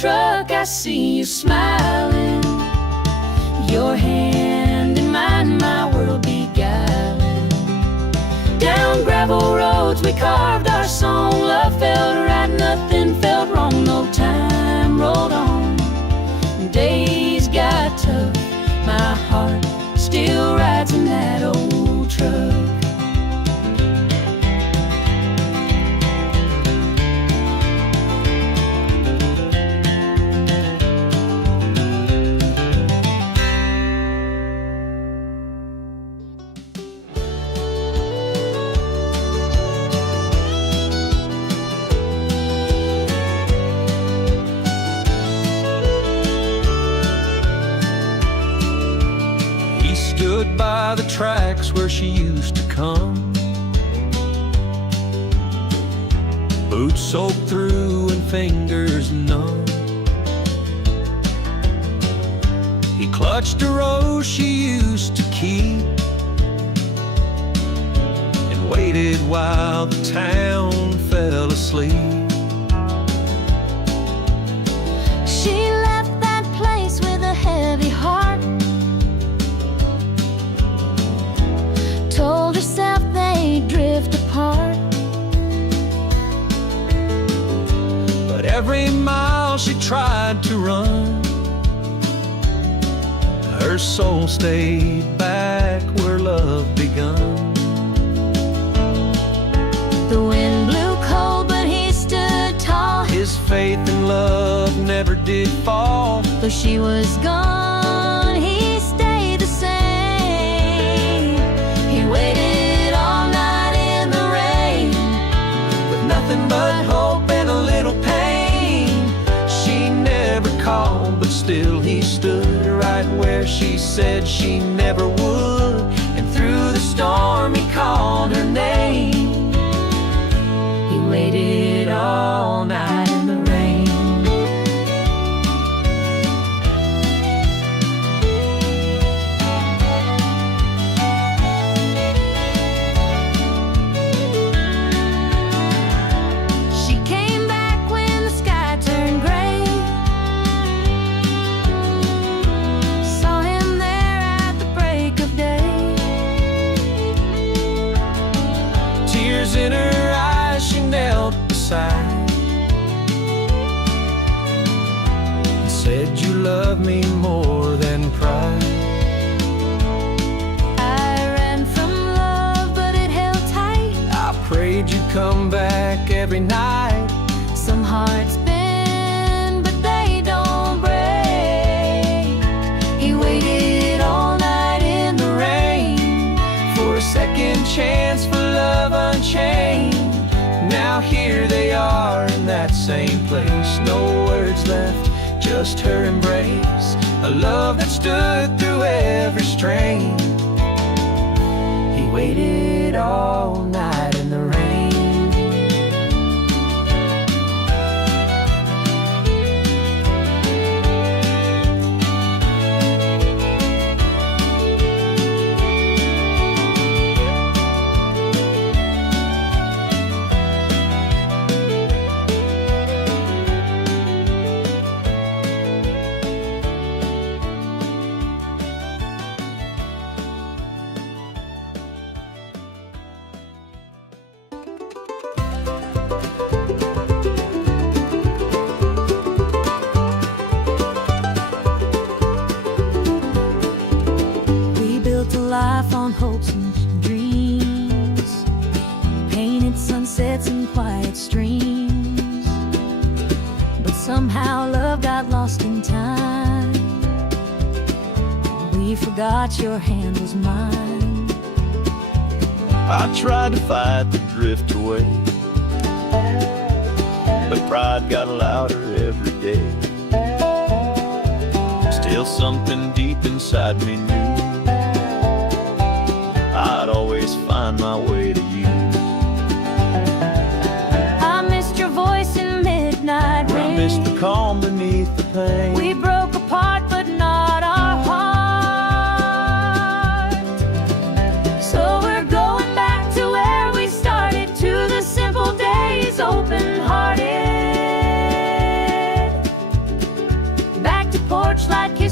truck, I see you smiling, your hand in mine, my world beguiling. Down gravel roads we carved our song, love felt right, nothing felt wrong, no time rolled on. Days got tough, my heart still rides in that old truck. Stood by the tracks where she used to come, boots soaked through and fingers numb. He clutched a rose she used to keep and waited while the town fell asleep. She left that place with a heavy heart, told herself they'd drift apart. But every mile she tried to run, her soul stayed back where love begun. The wind blew cold, but he stood tall. His faith in love never did fall. Though she was gone, he stayed the same. He waited all night in the rain, With nothing but hope and a little pain. She never called, but still he stood right where she said she never would. And through the storm he called her name. He waited all night in the rain. she came back when the sky turned gray. Saw him there at the break of day. Tears in her eyes, she knelt beside and said, "You love me more than pride." I ran from love, but it held tight. I prayed you'd come back every night. Some hearts bend, but they don't break. He waited all night in the rain For a second chance, for love unchained. Now here they are in that same place. No words left, just her embrace. A love that stood through every strain. He waited all night in the rain. We built a life on hopes and dreams, painted sunsets and quiet streams. But somehow love got lost in time. We forgot your hand was mine. I tried to fight the drift away, but pride got louder every day. Still something deep inside me knew I'd always find my way to you. I missed your voice in midnight I rain. missed the calm beneath the pain. We broke apart, but not our heart. So we're going back to where we started, to the simple days, open-hearted.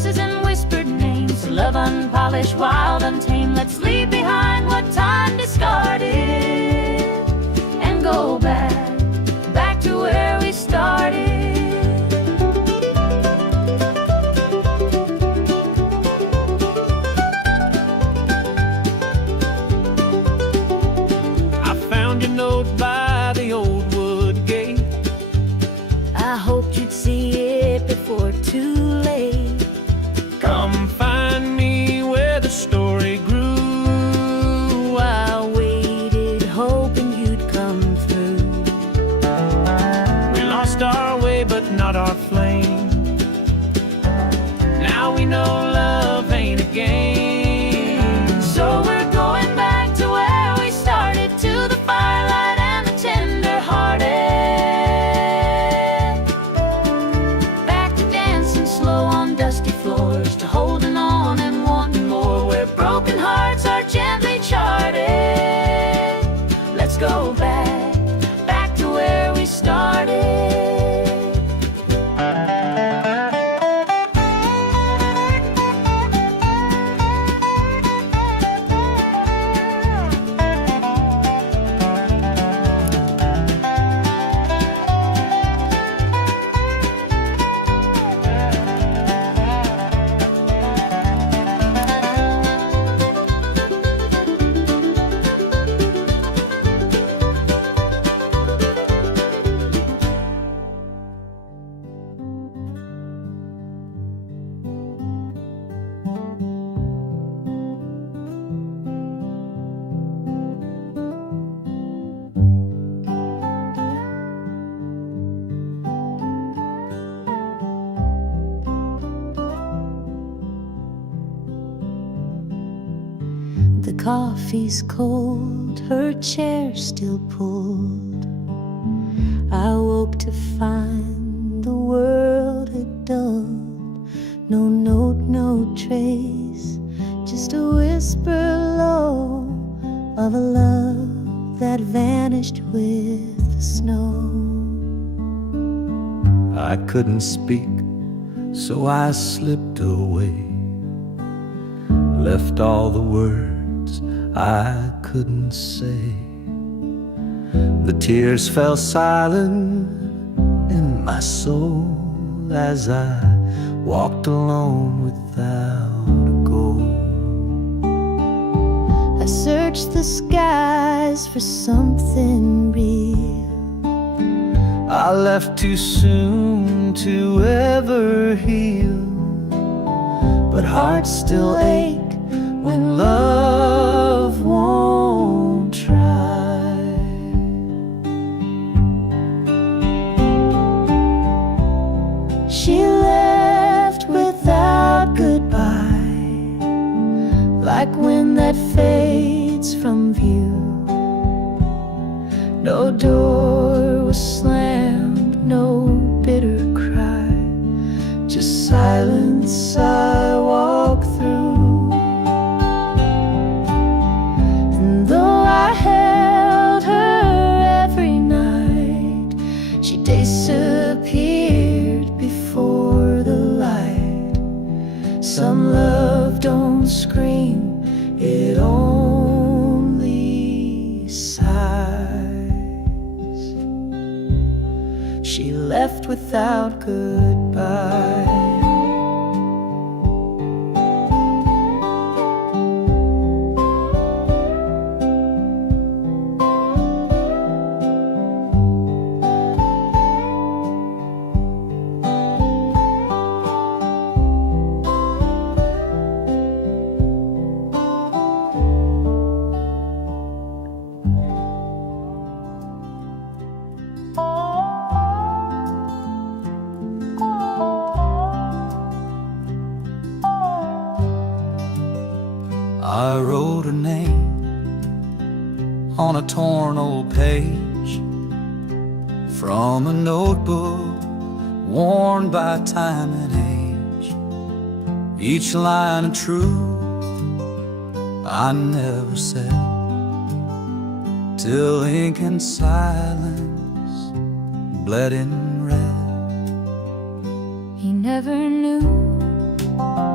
voices and whispered names. Love unpolished, wild, untamed. Let's leave behind what time discarded and go back to where we started. I found your note by the old wood gate. I hoped you'd see it before too late. Come find me where the story grew. I waited, hoping you'd come through. We lost our way, but not our flame. Now we know love ain't a game. So we're going back to where we started, to the firelight and the tender-hearted. Back to dancing slow on dusty floors, to holding on and wanting more, where broken hearts are gently charted. Let's go back to where we started. The coffee's cold, her chair still pulled. I woke to find the world had dulled. No note, no trace, just a whisper low of a love that vanished with the snow. I couldn't speak, so I slipped away. Left all the words I couldn't say. The tears fell silent in my soul as I walked alone without a goal. I searched the skies for something real. I left too soon to ever heal, but hearts still ache when love won't try. She left without goodbye, like wind that fades from view. No door was slammed, no bitter cry, just silence I walk through. And though I held her every night, she disappeared before the light. Some love don't scream, it only sighs. She left without goodbye. I wrote her name on a torn old page from a notebook worn by time and age. Each line of truth I never said, till ink and silence bled in red. He never knew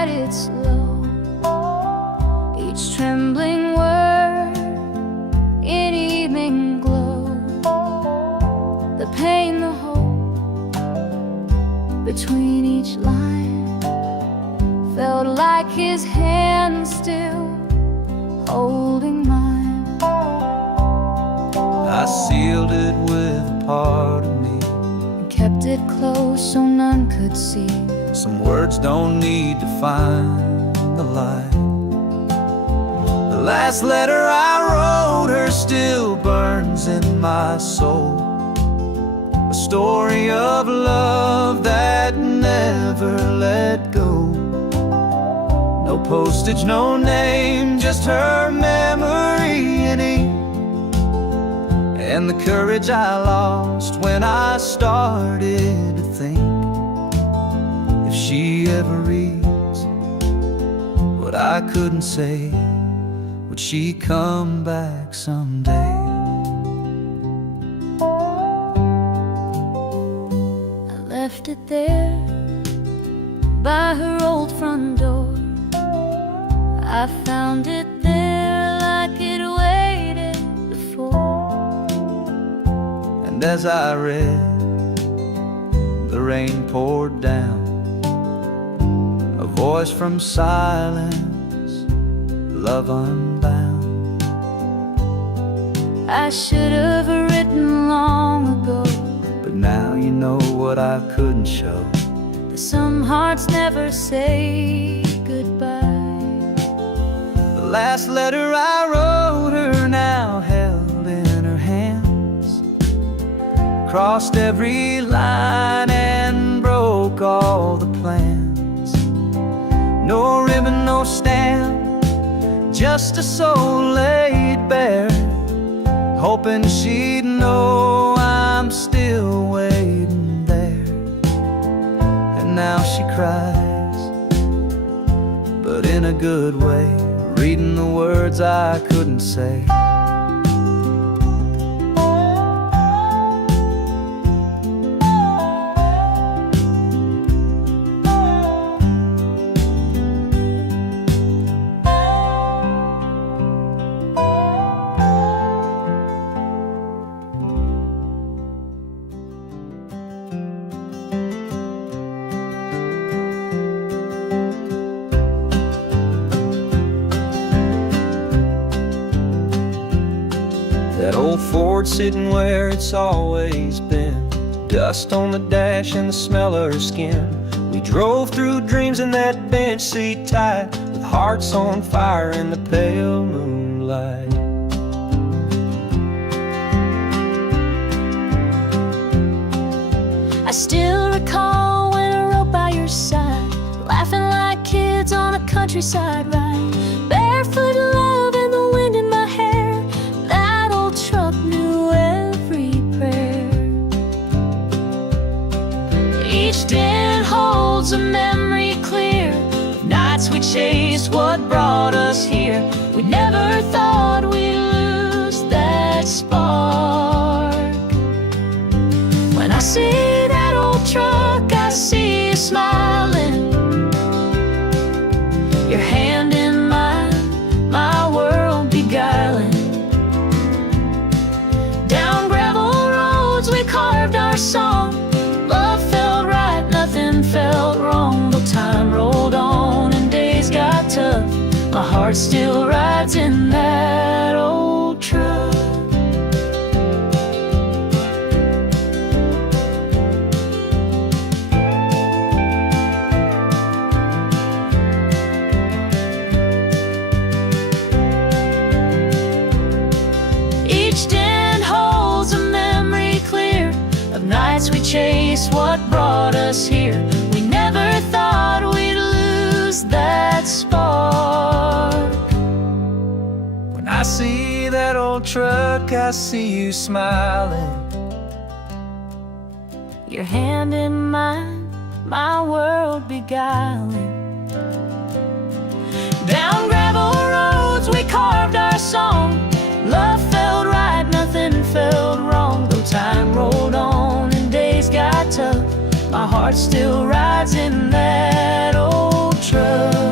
write it slow, each trembling word in evening glow. The pain, the hope between each line felt like his hand still holding mine. I sealed it with a part of me, And kept it close so none could see. some words don't need to find the light. The last letter I wrote her still burns in my soul, a story of love that never let go. No postage, no name, just her memory in ink, and the courage I lost when I started to think, if she ever reads what I couldn't say, would she come back someday? I left it there by her old front door. I found it there like it waited before. And as I read, the rain poured down, a voice from silence, love unbound. I should have written long ago, But now you know what I couldn't show. that some hearts never say goodbye. The last letter I wrote her now held in her hands, crossed every line and broke all the plans. No ribbon, no stamp, just a soul laid bare, hoping she'd know I'm still waiting there. And now she cries, but in a good way, reading the words I couldn't say. That old Ford sitting where it's always been, dust on the dash and the smell of her skin. We drove through dreams in that bench seat tight, with hearts on fire in the pale moonlight. I still recall when I rode by your side, laughing like kids on a countryside ride, barefoot love and the wind in my hair. That old truck knew every prayer. Each dent holds a memory clear of nights we chased what brought us here. We never thought we'd lose that spark. When I see that old truck, I see you smiling, your hand in mine, my world beguiling. Down gravel roads we carved our song, love felt right, nothing felt wrong. Though time rolled on and days got tough, my heart still rides in that old truck. Each dent holds a memory clear of nights we chased what brought us here. We never thought we'd lose that spark. When I see that old truck, I see you smiling, Your hand in mine, my world beguiling. Down gravel roads we carved our song, love felt right, nothing felt wrong. Though time rolled on and days got tough, my heart still rides in that old truck.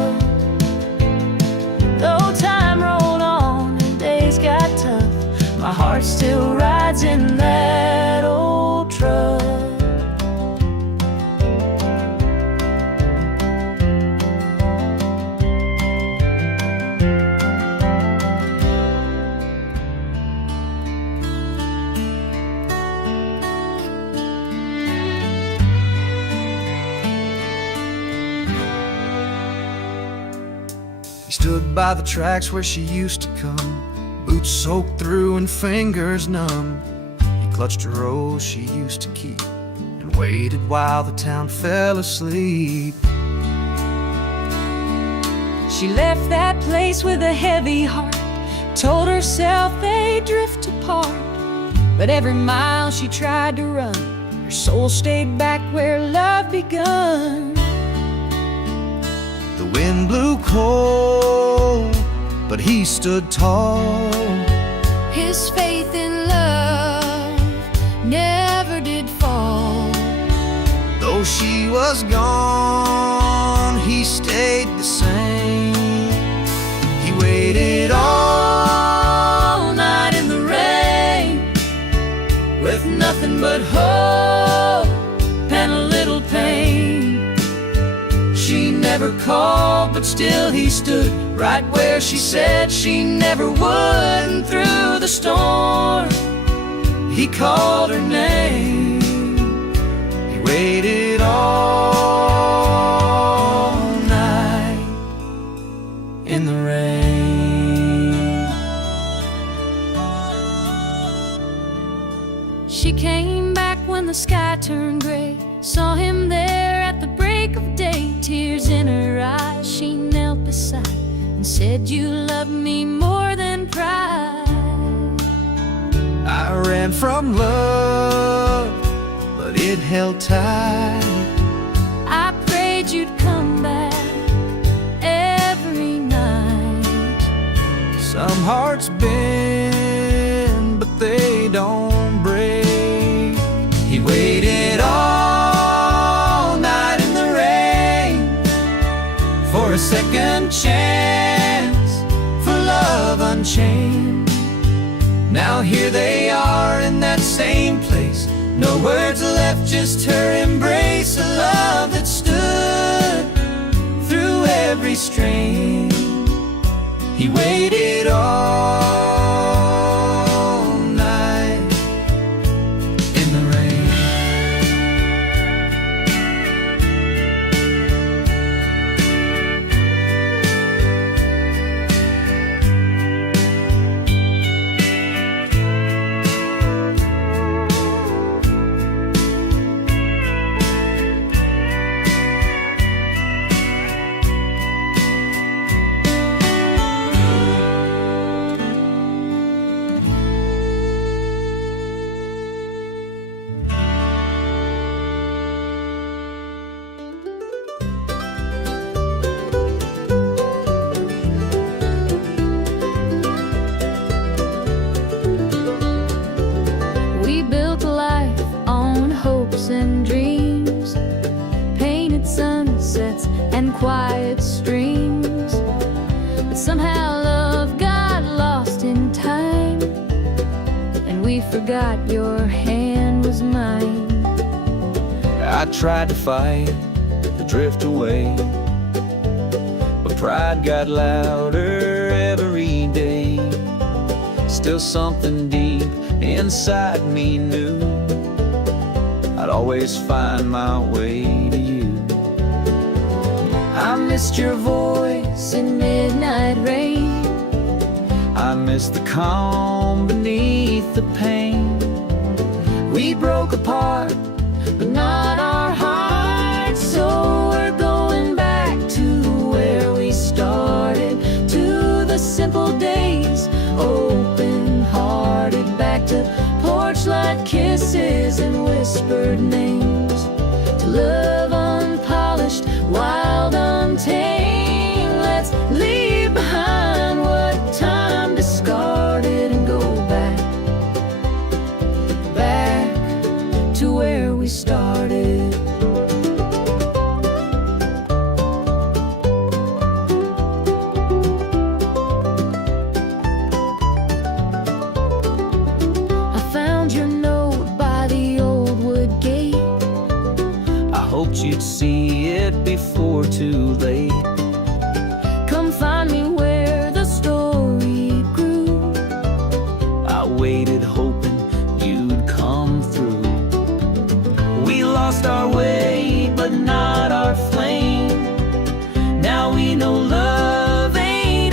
stood by the tracks where she used to come, boots soaked through and fingers numb. He clutched a rose she used to keep and waited while the town fell asleep. She left that place with a heavy heart, told herself they'd drift apart. But every mile she tried to run, her soul stayed back where love begun. The wind blew cold, but he stood tall. His faith in love never did fall. Though she was gone, he stayed the same. He waited all night in the rain, with nothing but hope and a little pain. She never called, but still he stood right where she said she never would. And through the storm, he called her name. He waited all night in the rain. She came back when the sky turned gray, saw him there at the break of day. Tears in her eyes, she knelt beside and said, "You love me more than pride." I ran from love, but it held tight. I prayed you'd come back every night. Some hearts bend, but they don't break. He waited all night in the rain for a second chance, for love unchained. Now here they are in that same place, no words left, just her embrace. A love that stood through every strain. He waited all night in the rain. We built a life on hopes and dreams, painted sunsets and quiet streams. But somehow love got lost in time, and we forgot your hand was mine. I tried to fight, to drift away, but pride got louder every day. Still something deep inside me knew I'd always find my way to you. I missed your voice in midnight rain. I missed the calm beneath the pain. We broke apart, but not our hearts. So we're going back to where we started, to the simple days, open-hearted, back to porch light kisses and whispered names, to love unpolished, wild, untamed. Let's leave behind what time discarded and go back, back to where we started. I found your note by the old wood gate. I hoped you'd see it before too late. Come find me where the story grew. I waited hoping you'd come through. We lost our way, but not our flame. Now we know love ain't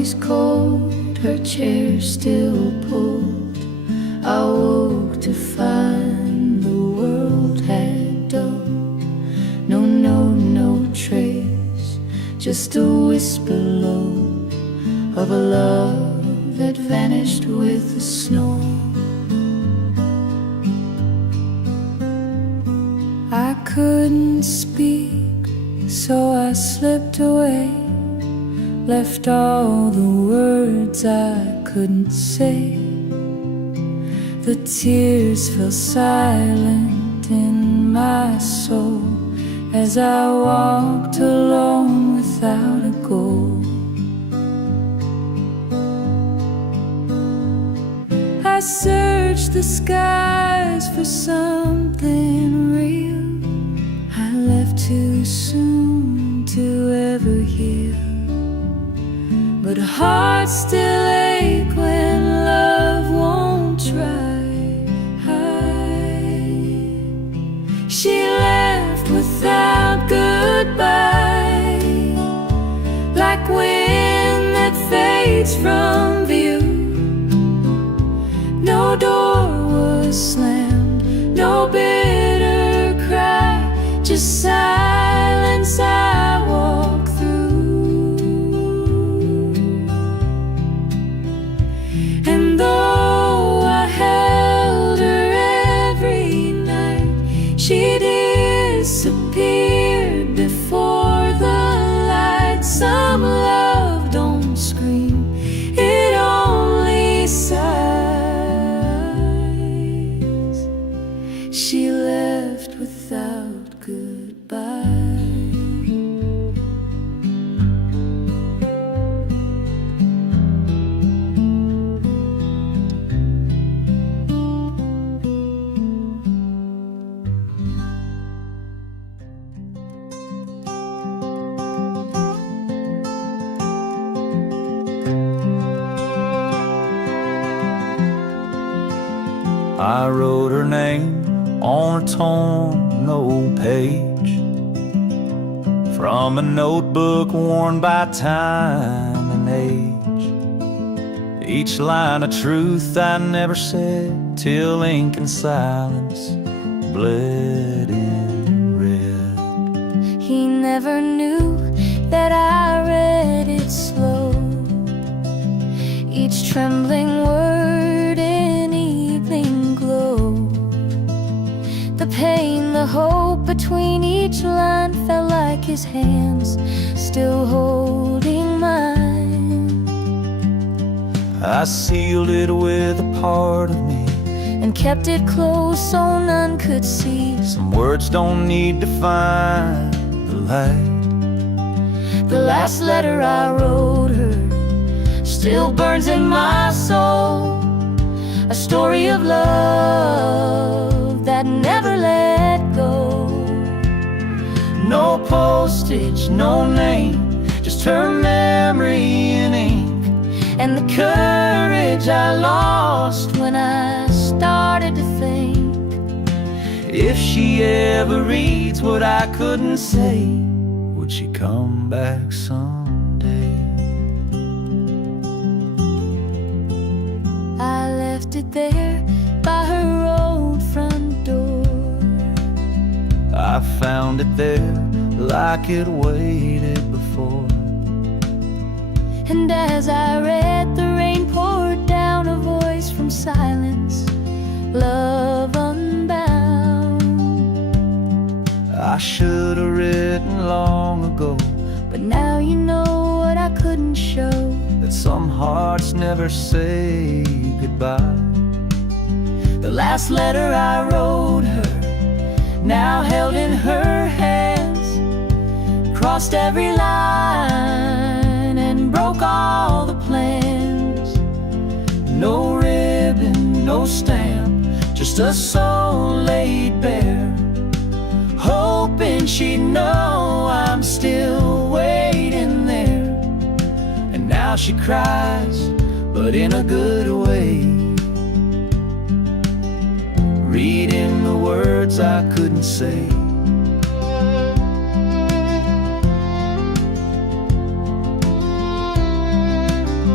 she's cold, her chair still pulled. I woke to find the world had dulled. No trace, just a whisper low of a love that vanished with the snow. I couldn't speak, so I slipped away, left all the words I couldn't say. The tears fell silent in my soul as I walked alone without a goal. I searched the skies for something real. I left too soon to ever heal, but hearts still ache when love won't try. She left without goodbye, like wind that fades from view. No door was slammed, no bitter cry, just silence I walk through. And though I held her every night, she disappeared before the light. Some love don't scream, it only sighs. She left without goodbye. I wrote her name on a torn old page from a notebook worn by time and age. Each line a truth I never said till ink and silence bled in red. He never knew that I read it slow, each trembling word in evening glow. The pain, the hope between each line felt like his hands still holding mine. I sealed it with a part of me and kept it close so none could see. Some words don't need to find the light. The last letter I wrote her still burns in my soul, a story of love that never let go. No postage, no name, just her memory in ink, and the courage I lost when I started to think. If she ever reads what I couldn't say, would she come back someday? I left it there by her old front door. I found it there like it waited before. And as I read, the rain poured down, a voice from silence, love unbound. I should have written long ago, but now you know what I couldn't show, that some hearts never say goodbye. The last letter I wrote her, now held in her hands, crossed every line and broke all the plans. No ribbon, no stamp, just a soul laid bare, hoping she'd know I'm still waiting there. And now she cries, but in a good way, reading the words I couldn't say.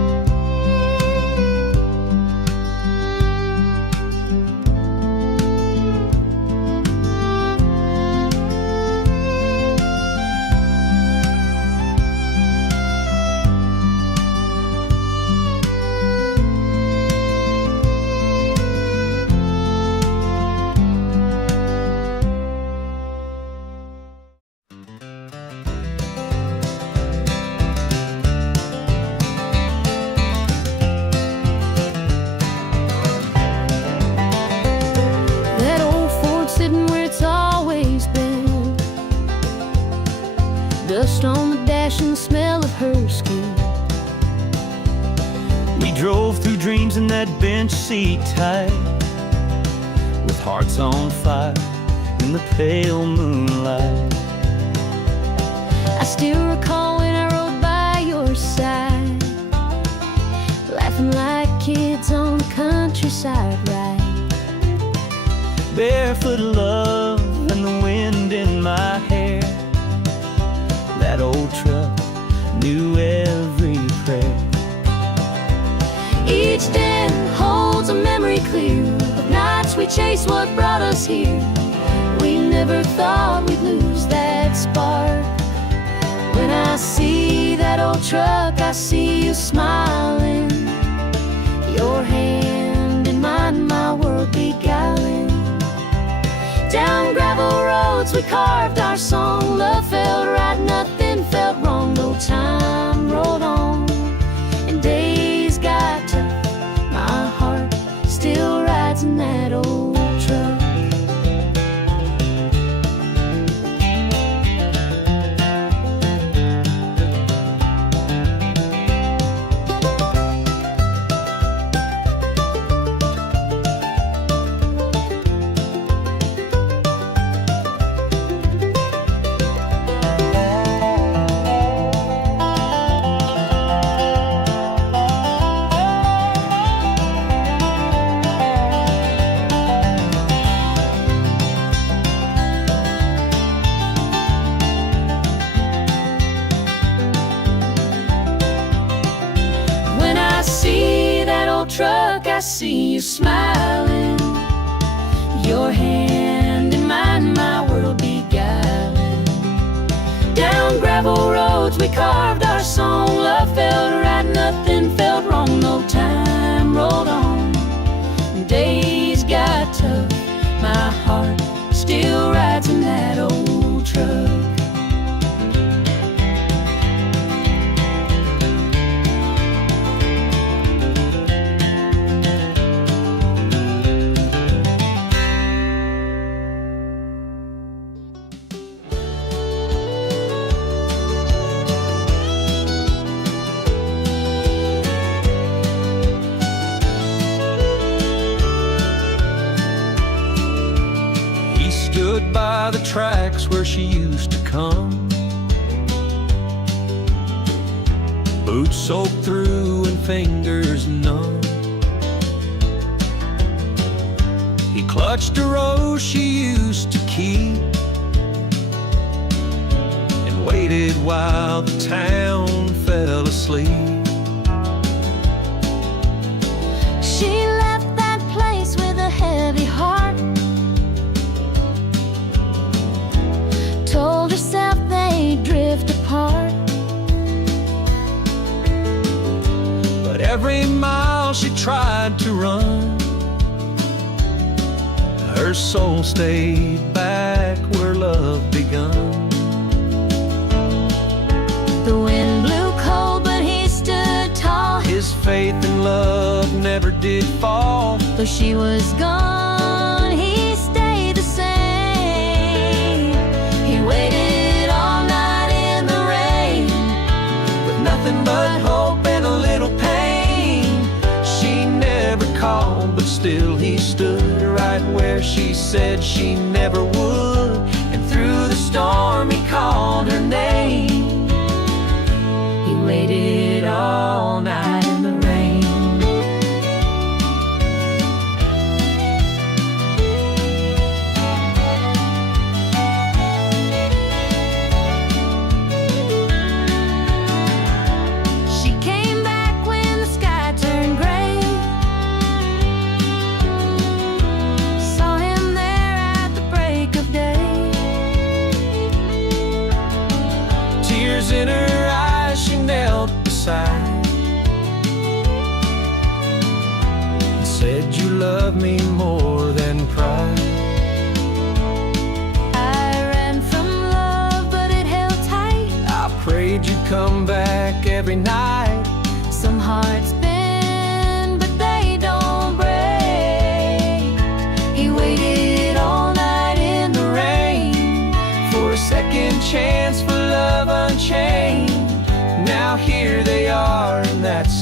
brush and the smell of her skin. We drove through dreams in that bench seat tight, with hearts on fire in the pale moonlight. I still recall when I rode by your side, laughing like kids on the countryside ride. Barefoot love and the wind in my hair. That old truck knew every prayer. Each day holds a memory clear of nights we chased what brought us here. We never thought we'd lose that spark. When I see that old truck, I see you smiling, your hand in mine, my world beguiling. Down gravel roads we carved our song. Love felt right, nothing felt wrong. No time rolled on and days got tough. My heart still rides in that old truck. Truck, I see you smiling, your hand in mine, my world beguiling. Down gravel roads we carved our song. Love felt right, nothing felt wrong. No time rolled on, days got tough. My heart still rides in that old truck. Stood by the tracks where she used to come, boots soaked through and fingers numb. He clutched a rose she used to keep and waited while the town fell asleep. She left that place with a heavy heart, told herself they'd drift apart. But every mile she tried to run, her soul stayed back where love begun. The wind blew cold, but he stood tall. His faith in love never did fall. Though she was gone, he stayed the same. He waited all night in the rain, With nothing but hope and a little pain. She never called, but still he stood right where she said she never would. And through the storm he called her name. he waited all night in the rain. She came back when the sky turned gray, saw him there at the break of day. Tears in her eyes, she knelt beside and said, "You love me more than pride." I ran from love, but it held tight. I prayed you'd come back every night. Some hearts bend, but they don't break. He waited all night in the rain For a second chance, for love unchained.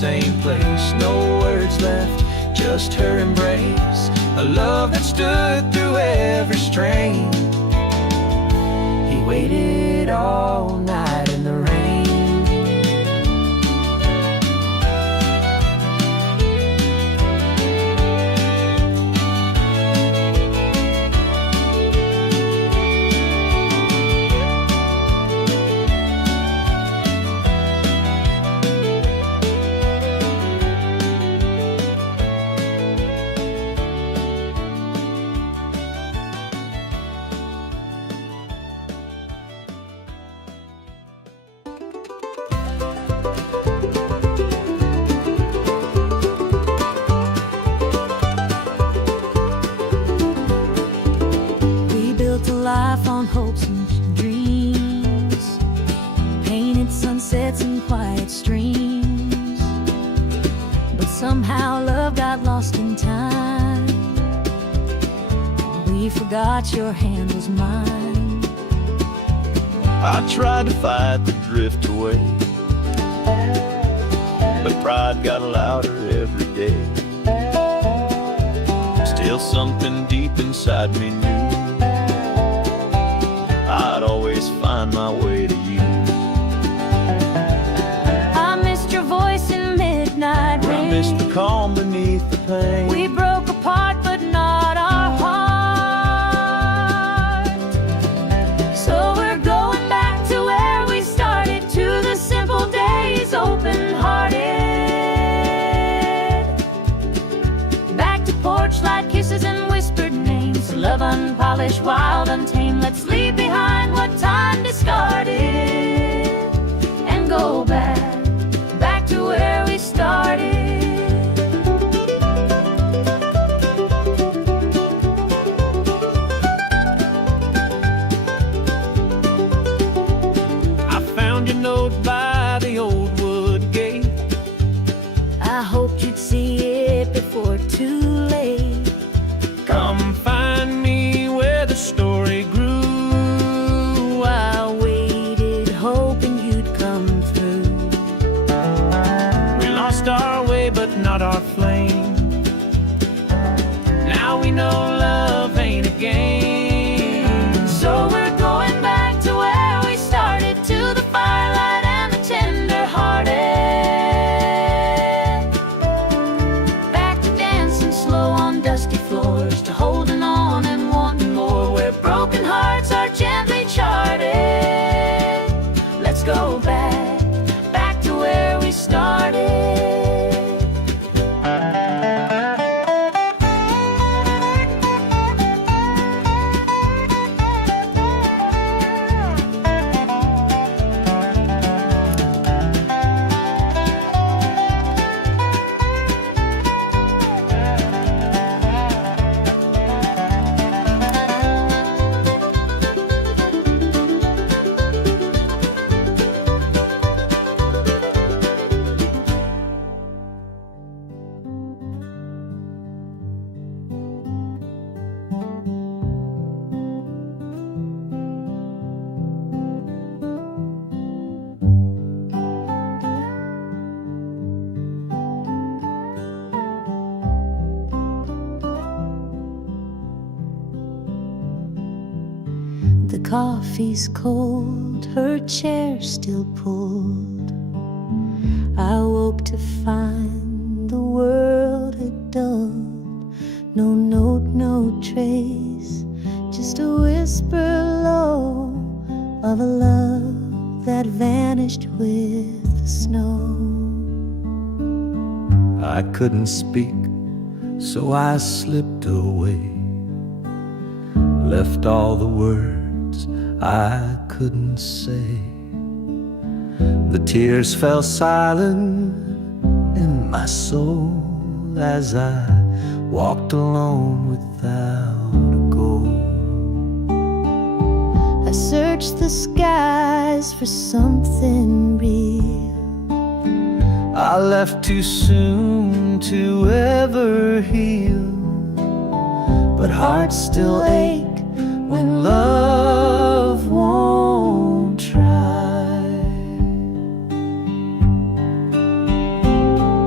same place. No words left, just her embrace. A love that stood through every strain. He waited all night in the rain. Life on hopes and dreams, painted sunsets and quiet streams. But somehow love got lost in time. We forgot your hand was mine. I tried to fight the drift away, but pride got louder every day. Still something deep inside me knew I'd always find my way to you. I missed your voice in midnight rain. I missed the calm beneath the pain. We broke apart but not our heart. So we're going back to where we started, to the simple days, open-hearted. Back to porch light kisses and whispered names. Love unpolished, wild, untamed. Let's leave behind what time discarded and go back to where we started. I found your note by the old wood gate. I hoped you'd see it before too late. Come find me where the story grew. I waited, hoping you'd come through. We lost our way, but not our flame. Now we know love ain't a game. So we're going back to where we started, to the firelight and the tender-hearted. Back to dancing slow on dusty floors, to holding on and wanting more, where broken hearts are gently charted. Let's go back to where we started. The coffee's cold, her chair still pulled. I woke to find the world had dulled. No note, no trace, just a whisper low of a love that vanished with the snow. I couldn't speak, so I slipped away. Left all the words I couldn't say. The tears fell silent in my soul as I walked alone without a goal. I searched the skies for something real. I left too soon to ever heal, but hearts still ache when love won't try.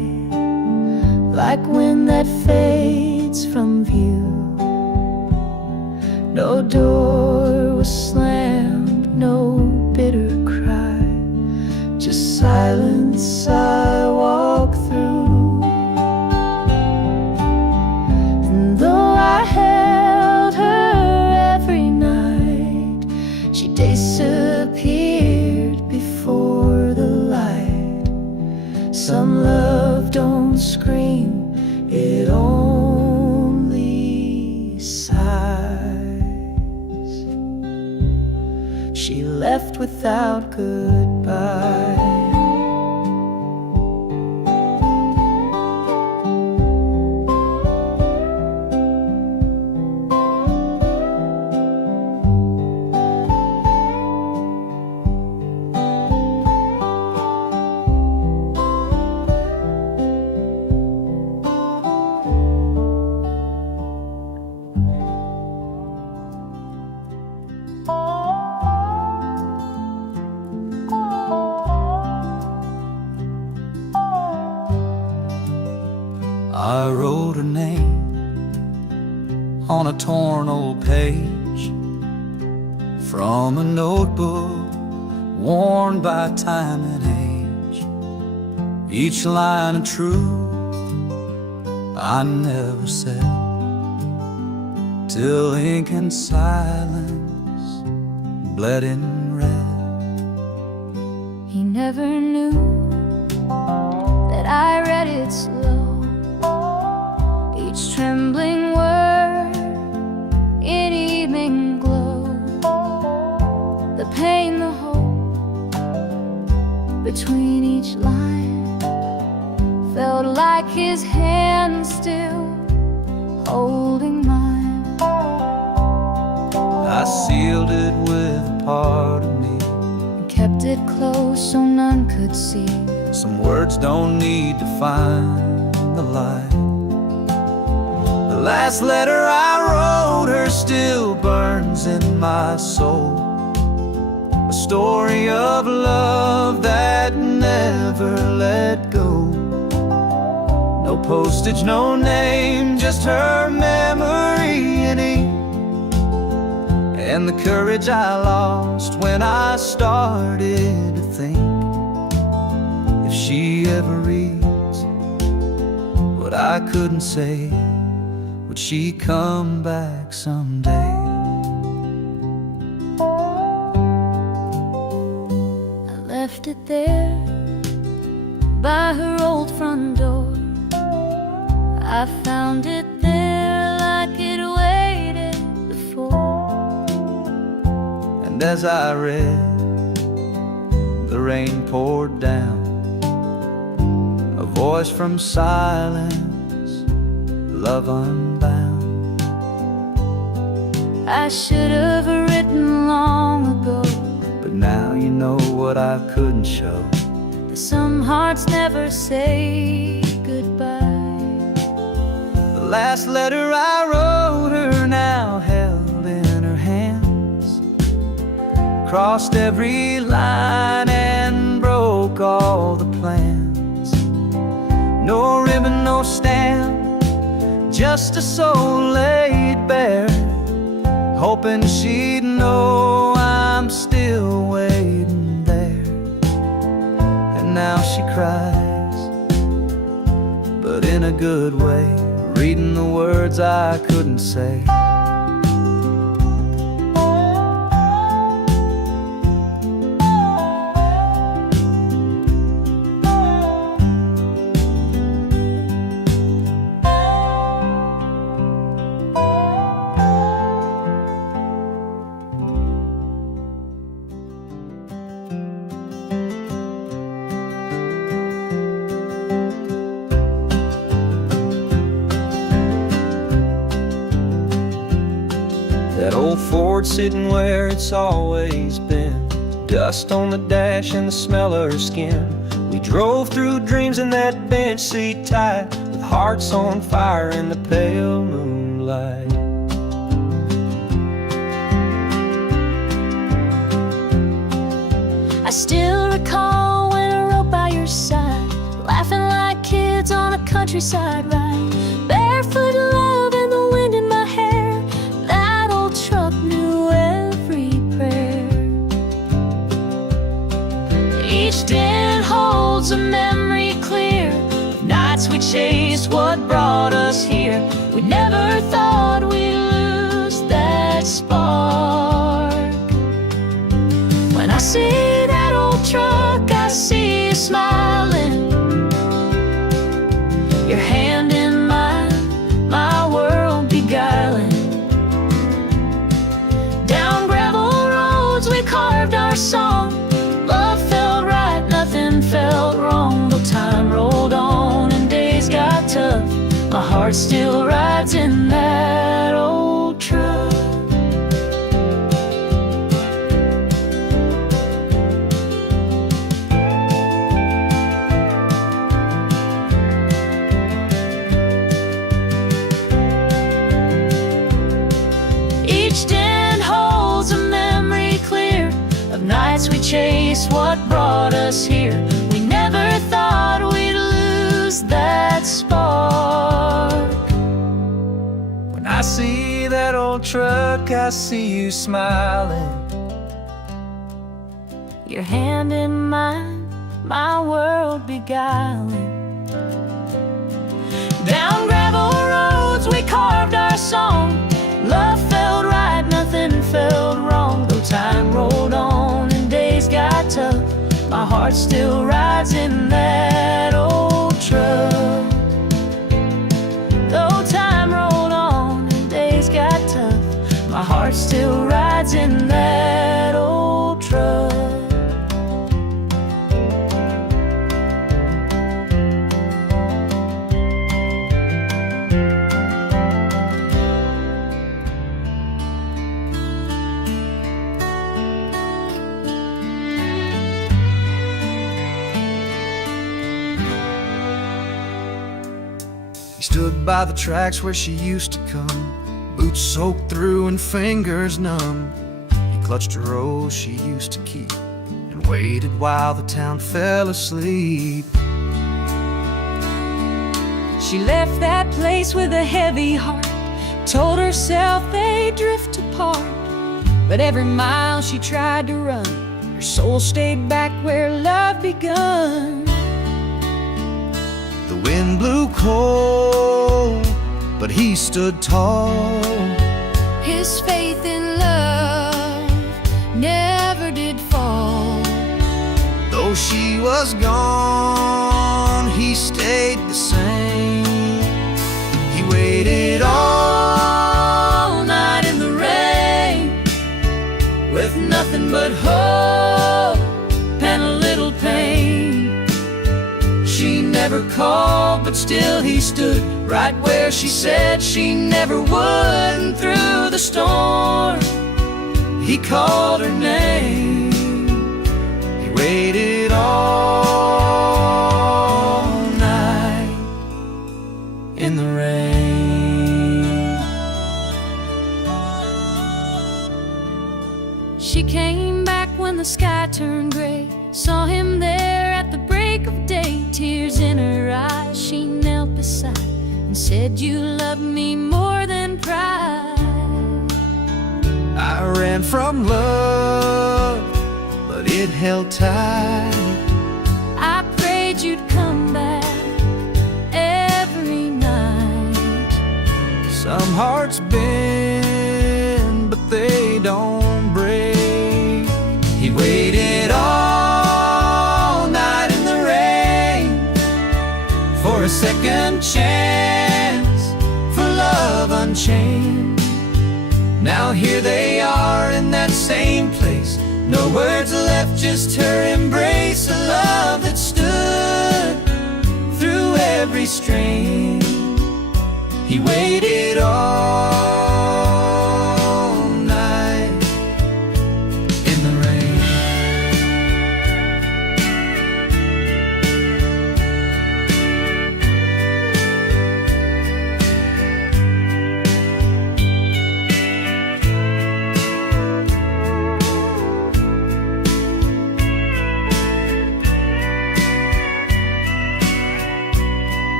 like wind that fades from view. No door was slammed, no bitter cry, just silence I walk through. And though I held her every night, she disappeared before the light. Some love don't scream, it only sighs. She left without goodbye. I wrote her name on a torn old page from a notebook worn by time and age. Each line of truth I never said, till ink and silence bled in red. He never knew that I read it slow, each trembling word in evening glow. The pain, the hope between each line felt like his hand still holding mine. I sealed it with a part of me, And kept it close so none could see. some words don't need to find the light. The last letter I wrote her still burns in my soul, a story of love that never let go. No postage, no name, just her memory in ink, and the courage I lost when I started to think, if she ever reads what I couldn't say, would she come back someday? I left it there by her old front door. I found it there like it waited before. And as I read, the rain poured down, a voice from silence, love unbound. I should have written long ago, But now you know what I couldn't show. that some hearts never say goodbye. The last letter I wrote her now held in her hands, crossed every line and broke all the plans. No ribbon, no stamp, just a soul laid bare, hoping she'd know I'm still waiting there. And now she cries, but in a good way, reading the words I couldn't say. That old Ford sitting where it's always been, dust on the dash and the smell of her skin. We drove through dreams in that bench seat tight, with hearts on fire in the pale moonlight. I still recall when I rode by your side, laughing like kids kids on a countryside ride, barefoot love and the wind in my hair. That old truck knew every prayer. Each den holds a memory clear, nights we chased what brought us here. We never thought we'd lose that spark. When I see that old truck, I see you smiling, your hand in mine, my world beguiling. Down gravel roads we carved our song. Love felt right, nothing felt wrong. Though time rolled on and days got tough, my heart still rides in that old truck. Each den holds a memory clear of nights we chased what brought us here. We never thought we'd lose that spark. When I see that old truck, I see you smiling, Your hand in mine, my world beguiling. Down gravel roads we carved our song. Love felt right, nothing felt wrong. Though time rolled on and days got tough, my heart still rides in that old truck. Though time rolled on and days got tough, my heart still rides in that old truck. He stood by the tracks where she used to come, boots soaked through and fingers numb. He clutched a rose she used to keep and waited while the town fell asleep. She left that place with a heavy heart, told herself they'd drift apart. But every mile she tried to run, her soul stayed back where love begun. The wind blew cold, but he stood tall. His faith in love never did fall. Though she was gone, he stayed the same. He waited all night in the rain, with nothing but hope and a little pain. She never called, but still he stood right where she said she never would. And through the storm, he called her name. He waited all night in the rain. She came back when the sky turned gray, saw him there at the break of day. Tears in her eyes, she knelt beside and said, "You love me more than pride." I ran from love, but it held tight. I prayed you'd come back every night. Some hearts bend, but they don't break. He waited all night in the rain for a second chance, for love unchained. Now here they are in that same place, no words left, just her embrace. A love that stood through every strain. He waited all night in the rain.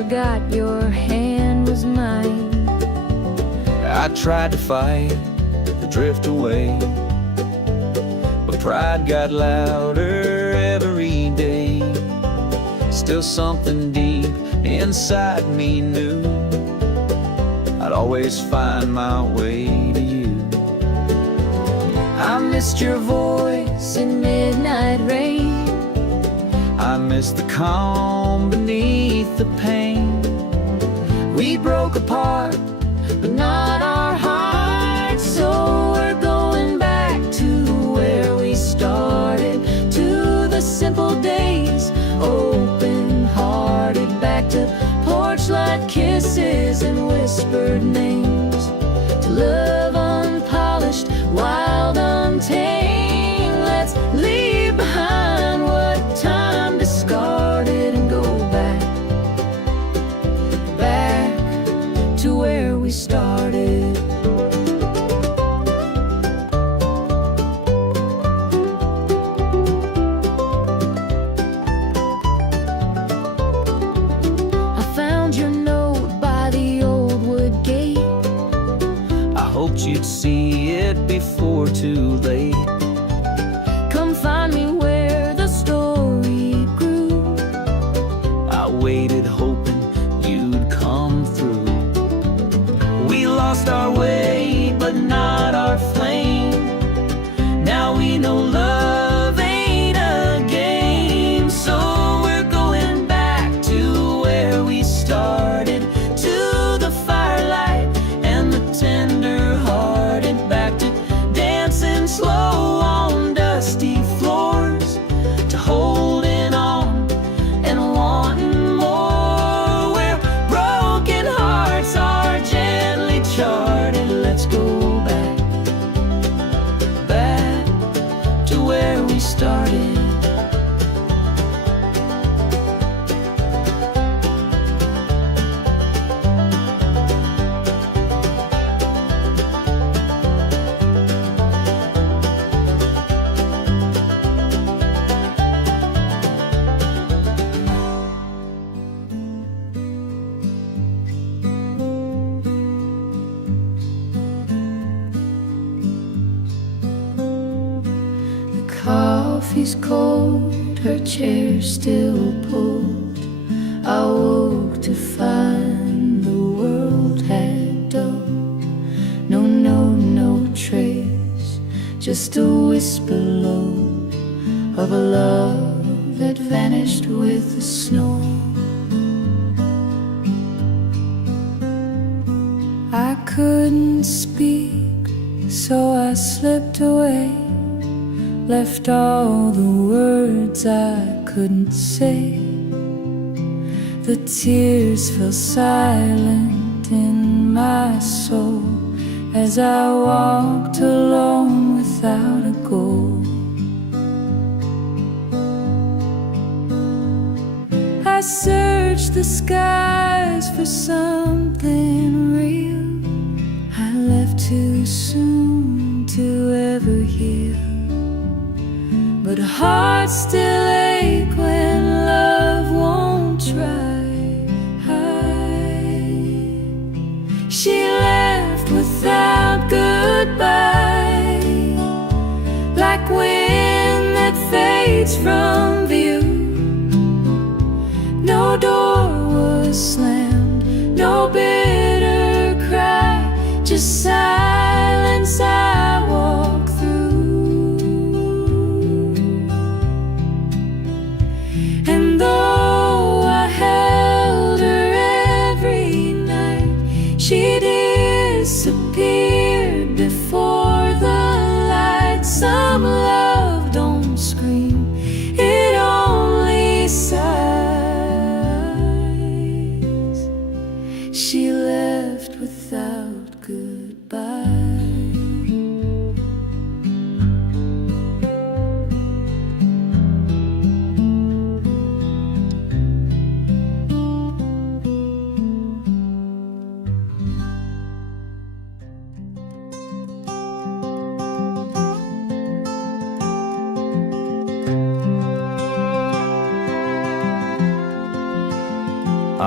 forgot your hand was mine. I tried to fight the drift away, but pride got louder every day. Still something deep inside me knew I'd always find my way to you. I missed your voice in midnight rain. I missed the calm beneath the pain. We broke apart, but not our hearts. So we're going back to where we started, to the simple days, open-hearted. Back to porch light kisses and whispered names, to love unpolished, wild, untamed. Let's leave behind what time discarded and go back, back to where we started. I found your note by the old wood gate. I hoped you'd see it before too late. Come find me where the story grew. I waited hoping you'd come through. We lost our way, but not our flame. Now we know love ain't a game. So we're going back to where we started, to the firelight and the tender-hearted. Back to dancing slow on dusty floors, to holding on and wanting more, where broken hearts are gently charted. Let's go back, back to where we started. The coffee's cold, her chair still pulled. I woke to find the world had dulled. No trace, just a whisper low of a love that vanished with the snow. I couldn't speak, so I slipped away, left all the words I couldn't say. The tears fell silent in my soul as I walked alone without a goal. I searched the skies for something real. I left too soon to ever heal, but hearts still ache when love won't try. She left without goodbye, like wind that fades from view. No door was slammed, no bitter cry, just silence I walk through. And though I held her every night, she disappeared before the light. Some love don't scream, it only sighs. She left without goodbye.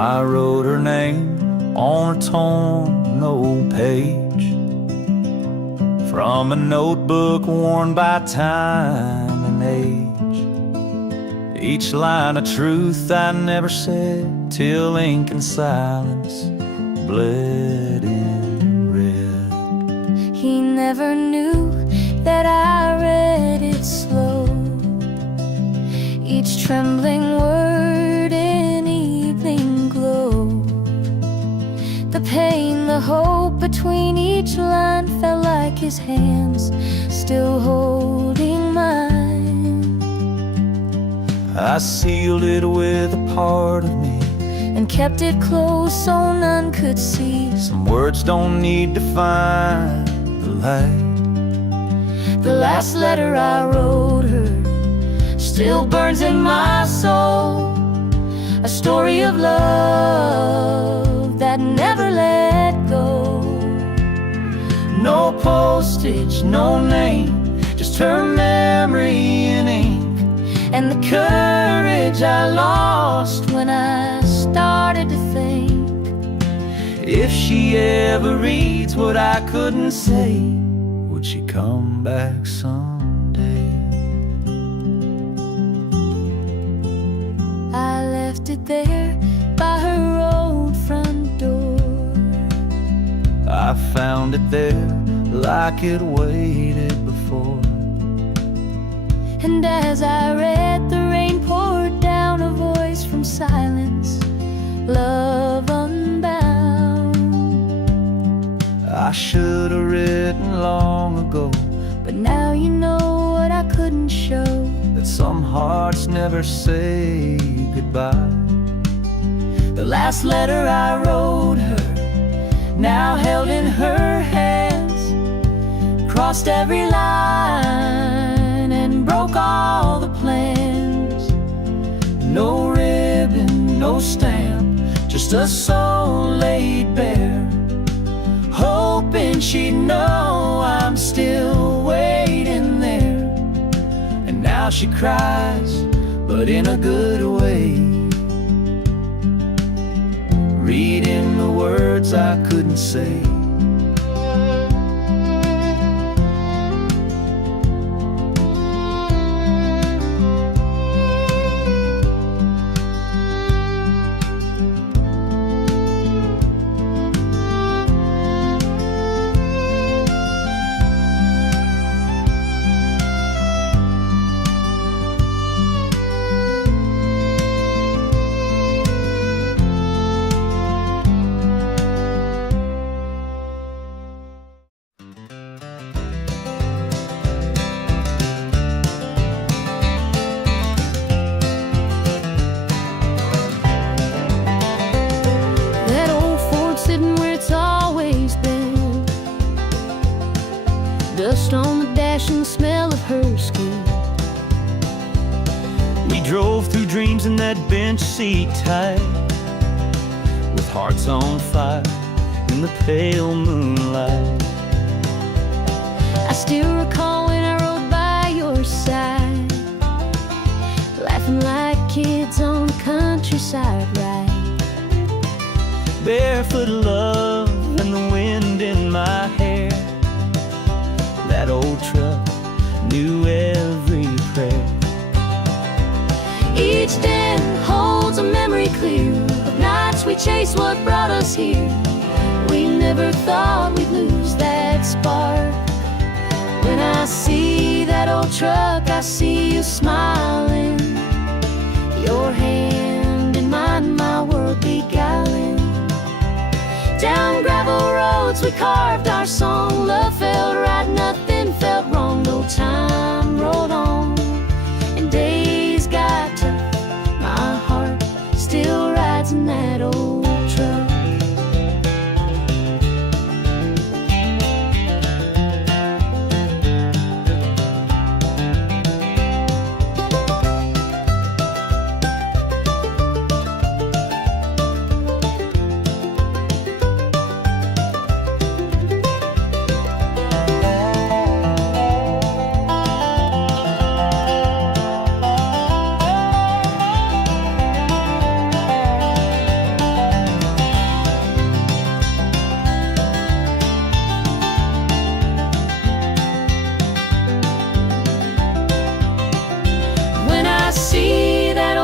I wrote her name on a torn old page from a notebook worn by time and age. Each line of truth I never said till ink and silence bled in red. He never knew that I read it slow, each trembling word in evening glow. The pain, the hope between each line felt like his hands still holding mine. I sealed it with a part of me and kept it close so none could see. Some words don't need to find the light. The last letter I wrote her still burns in my soul, a story of love that never let go. No postage, no name, just her memory in ink, and the courage I lost when I started to think. If she ever reads what I couldn't say, would she come back someday? I left it there by her old front door. I found it there like it waited before. And as I read, the rain poured down, a voice from silence, love unbound. I should have written long ago, but now you know what I couldn't show, that some hearts never say goodbye. The last letter I wrote her, now held in her hands, crossed every line and broke all the plans. No ribbon, no stamp, just a soul laid bare, hoping she'd know I'm still waiting there. And now she cries, but in a good way, reading the words I couldn't say. Dust on the dash and the smell of her skin. We drove through dreams in that bench seat tight, with hearts on fire in the pale moonlight. I still recall when I rode by your side, laughing like kids on the countryside ride. Barefoot love and the wind in my hair. That old truck knew every prayer. Each den holds a memory clear of nights we chased what brought us here. We never thought we'd lose that spark. When I see that old truck, I see you smiling, your hand in mine, my world beguiling. Down gravel roads we carved our song. Love felt right, nothing felt wrong. No time rolled on and days got tough. My heart still rides in that old truck.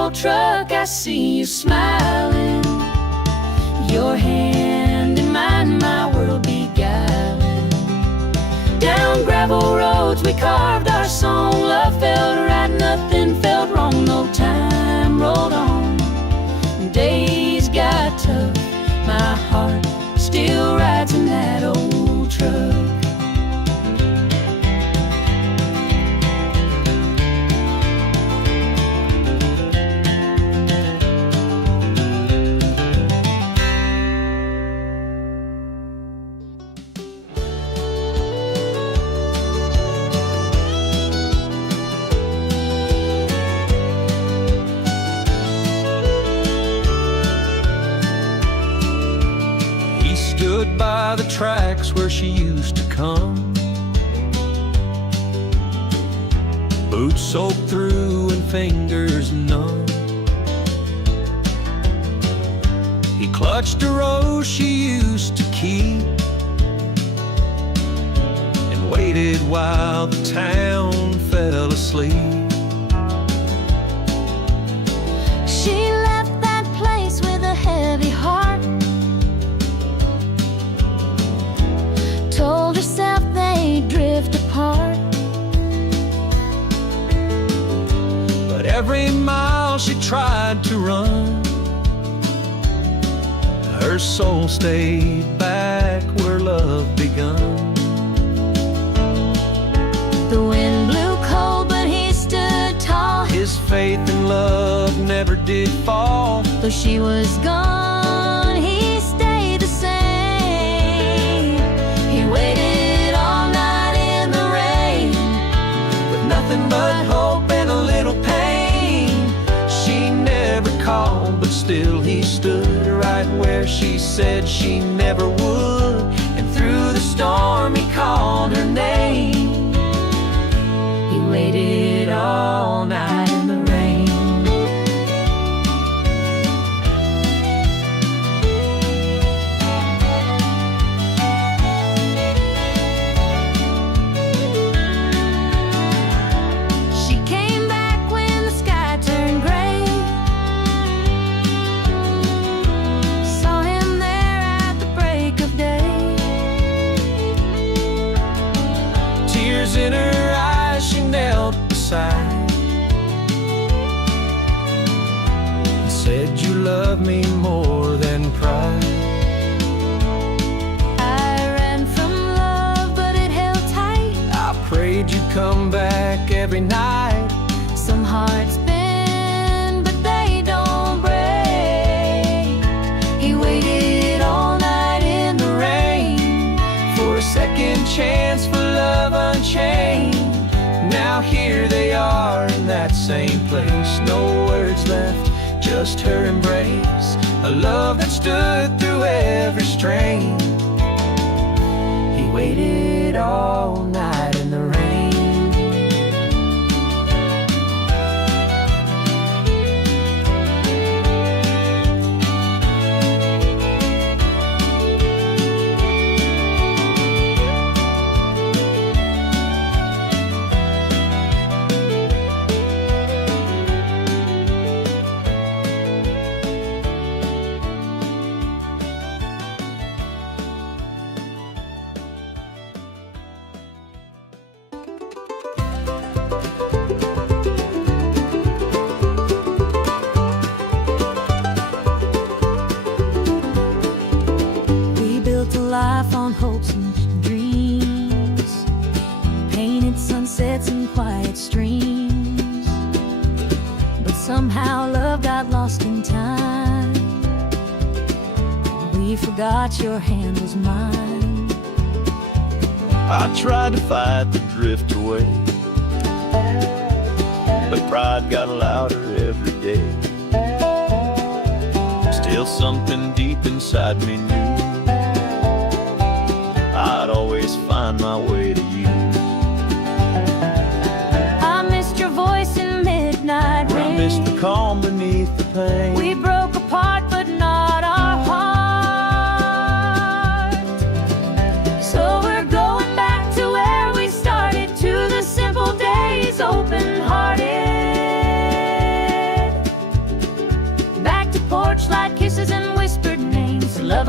old truck, I see you smiling. Your hand in mine, my world beguiling. Down gravel roads we carved our song. Love felt right, nothing felt wrong. No time rolled on, days got tough. My heart still rides in that old truck. Stood by the tracks where she used to come, boots soaked through and fingers numb. He clutched a rose she used to keep and waited while the town fell asleep. She left that place with a heavy heart, told herself they'd drift apart. But every mile she tried to run, her soul stayed back where love begun. The wind blew cold, but he stood tall. His faith in love never did fall. Though she was gone, he stayed the same. He waited all night in the rain, With nothing but hope and a little pain. She never called, but still he stood right where she said she never would. And through the storm he called her name. He waited all night in the rain. she came back when the sky turned gray. Saw him there at the break of day. Tears in her eyes, she knelt beside and said, "You love me more than pride." I ran from love, but it held tight. I prayed you'd come back every night. Some hearts bend, but they don't break. He waited all night in the rain For a second chance for love unchained. Now here they are in that same place. No words left, just her embrace. A love that stood through every strain. He waited all night in the rain. We built a life on hopes and dreams, painted sunsets and quiet streams. But somehow love got lost in time. We forgot your hand was mine. I tried to fight the drift away, but pride got louder every day. Still something deep inside me knew I'd always find my way to you. I missed your voice in midnight I rain. missed the calm beneath the pain. We broke apart, but not our heart. So we're going back to where we started, to the simple days, open-hearted.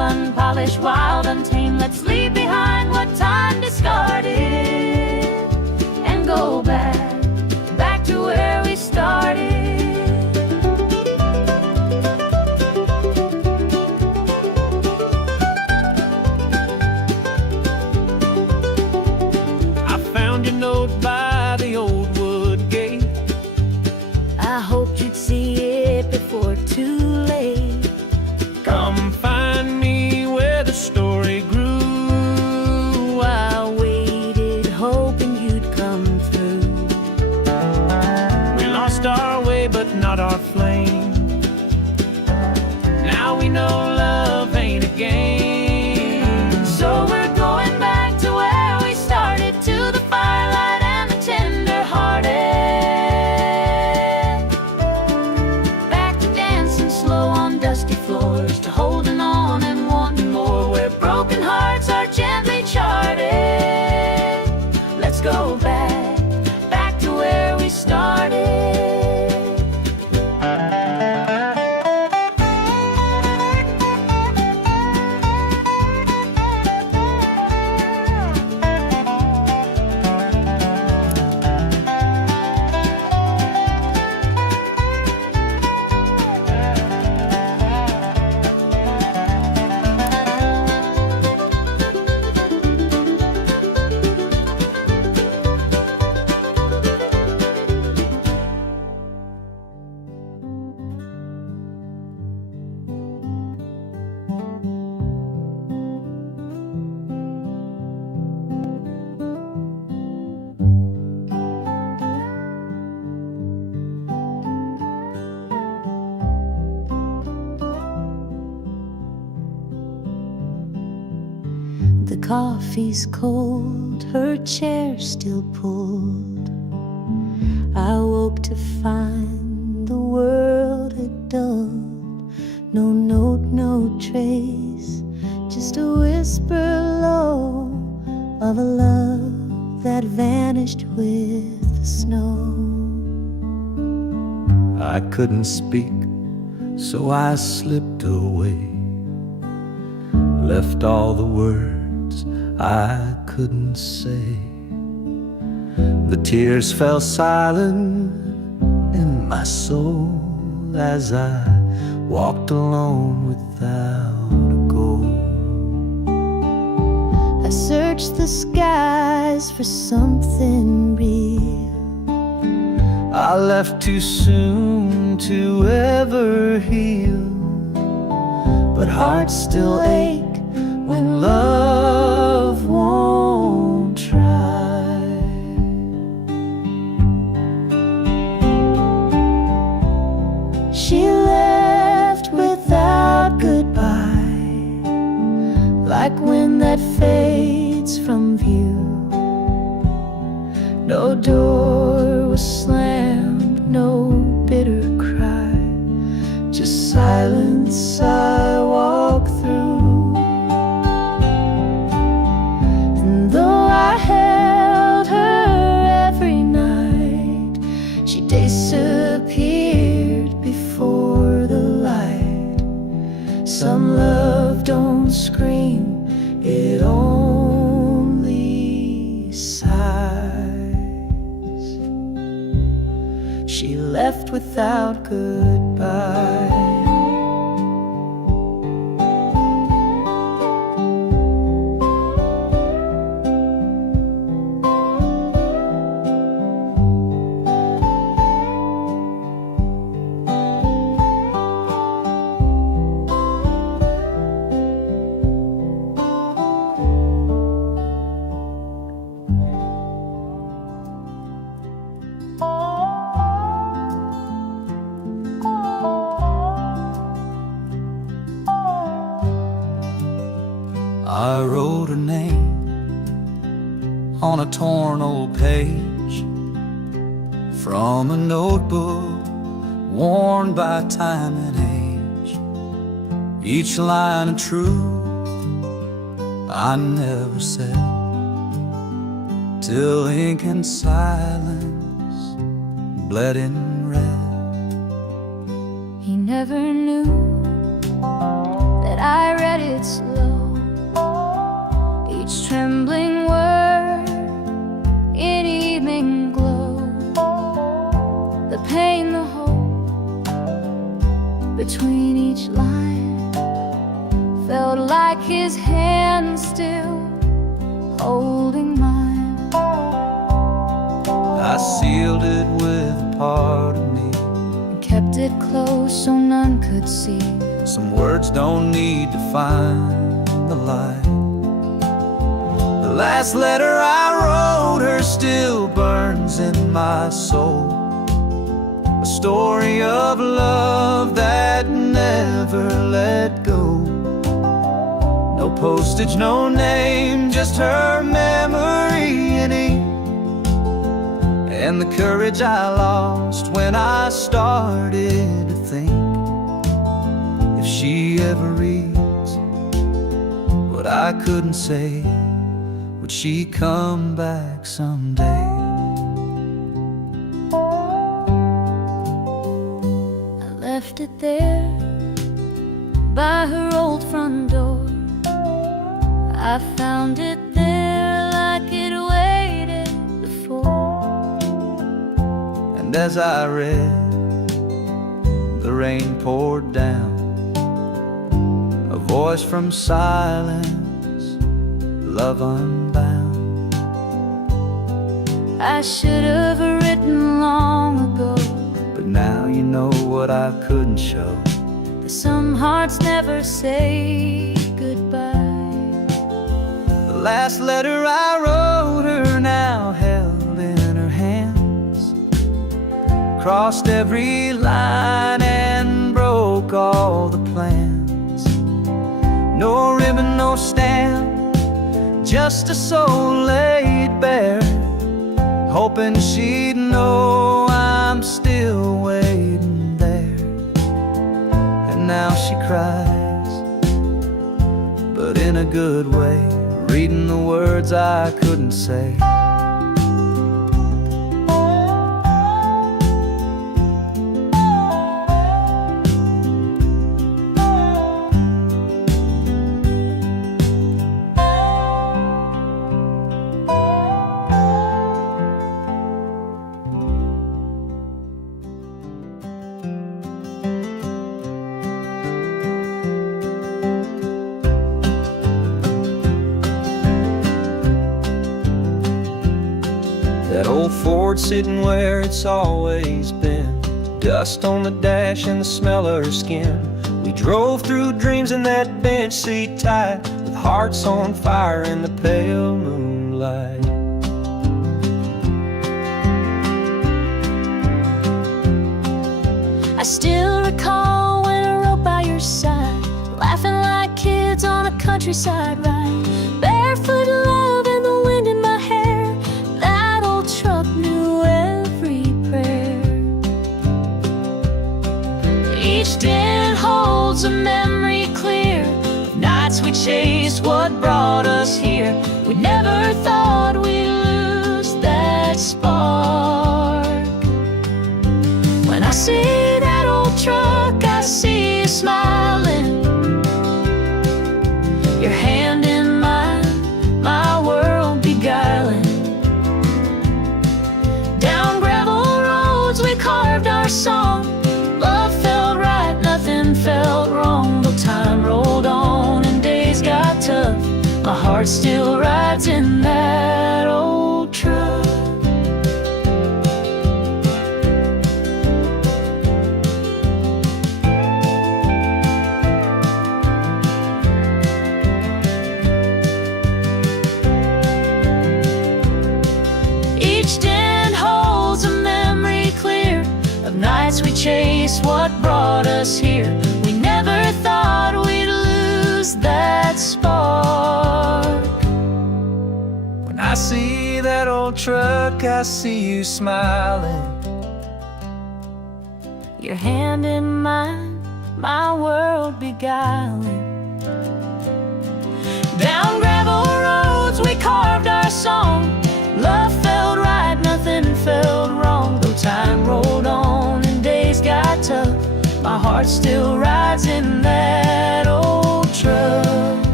unpolished, wild, untamed. Let's leave behind what time discarded and go back to where we started. I found your note by the old wood gate. I hoped you'd see it before too late. Come find me where the story grew. I waited, hoping you'd come through. We lost our way, but not our flame. Now we know love ain't a game. So we're going back to where we started, to the firelight and the tender-hearted. Back to dancing slow on dusty floors, to holding on and wanting more, where broken hearts are gently charted. Let's go back to where we started. The coffee's cold, her chair still pulled. I woke to find the world had dulled. No note, no trace, just a whisper low of a love that vanished with the snow. I couldn't speak, so I slipped away, left all the words I couldn't say. The tears fell silent in my soul as I walked alone without a goal. I searched the skies for something real. I left too soon to ever heal, but hearts still ache when love won't try. She left without goodbye, like wind that fades from view. No door was slammed, no bitter cry, just silence I walk through. And though I held her every night, she disappeared before the light. Some love don't scream, it only sighs. She left without goodbye. I wrote her name on a torn old page from a notebook worn by time and age. Each line of truth I never said, till ink and silence bled in red. He never knew that I read read it slow, each trembling word in evening glow. The pain, the hope between each line felt like his hand still holding mine. I sealed it with a part of me And kept it close so none could see. Some words don't need to find the light. The last letter I wrote her still burns in my soul. A story of love that never let go. No postage, no name, just her memory in ink. And the courage I lost when I started to think, if she ever reads what I couldn't say, would she come back someday? I left it there by her old front door. I found it there like it waited before. And as I read, the rain poured down, a voice from silence, love unbound. I should have written long ago, But now you know what I couldn't show. that some hearts never say goodbye. The last letter I wrote her now held in her hands, crossed every line and broke all the plans. No ribbon, no stamp, just a soul laid bare, hoping she'd know I'm still waiting there. And now she cries, but in a good way, reading the words I couldn't say. That old Ford sitting where it's always been, dust on the dash and the smell of her skin. We drove through dreams in that bench seat tight, with hearts on fire in the pale moonlight. I still recall when I rode by your side, laughing like kids on a countryside ride. Barefoot love and the wind in my hair, that old truck knew every prayer. Each dent holds a memory clear of nights we chased what brought us here. We never thought we'd lose that spark. When I see that old truck, I see you smiling, your hand in mine, my world beguiling. Down gravel roads we carved our song. Love felt right, nothing felt wrong. Though time rolled on and days got tough, my heart still rides in that old truck. Each dent holds a memory clear of nights we chased what brought us here. We never thought we'd lose that spark. When I see that old truck, I see you smiling, Your hand in mine, my world beguiling. Down gravel roads we carved our song. Love felt right, nothing felt wrong. Though time rolled on and days got tough, my heart still rides in that old truck.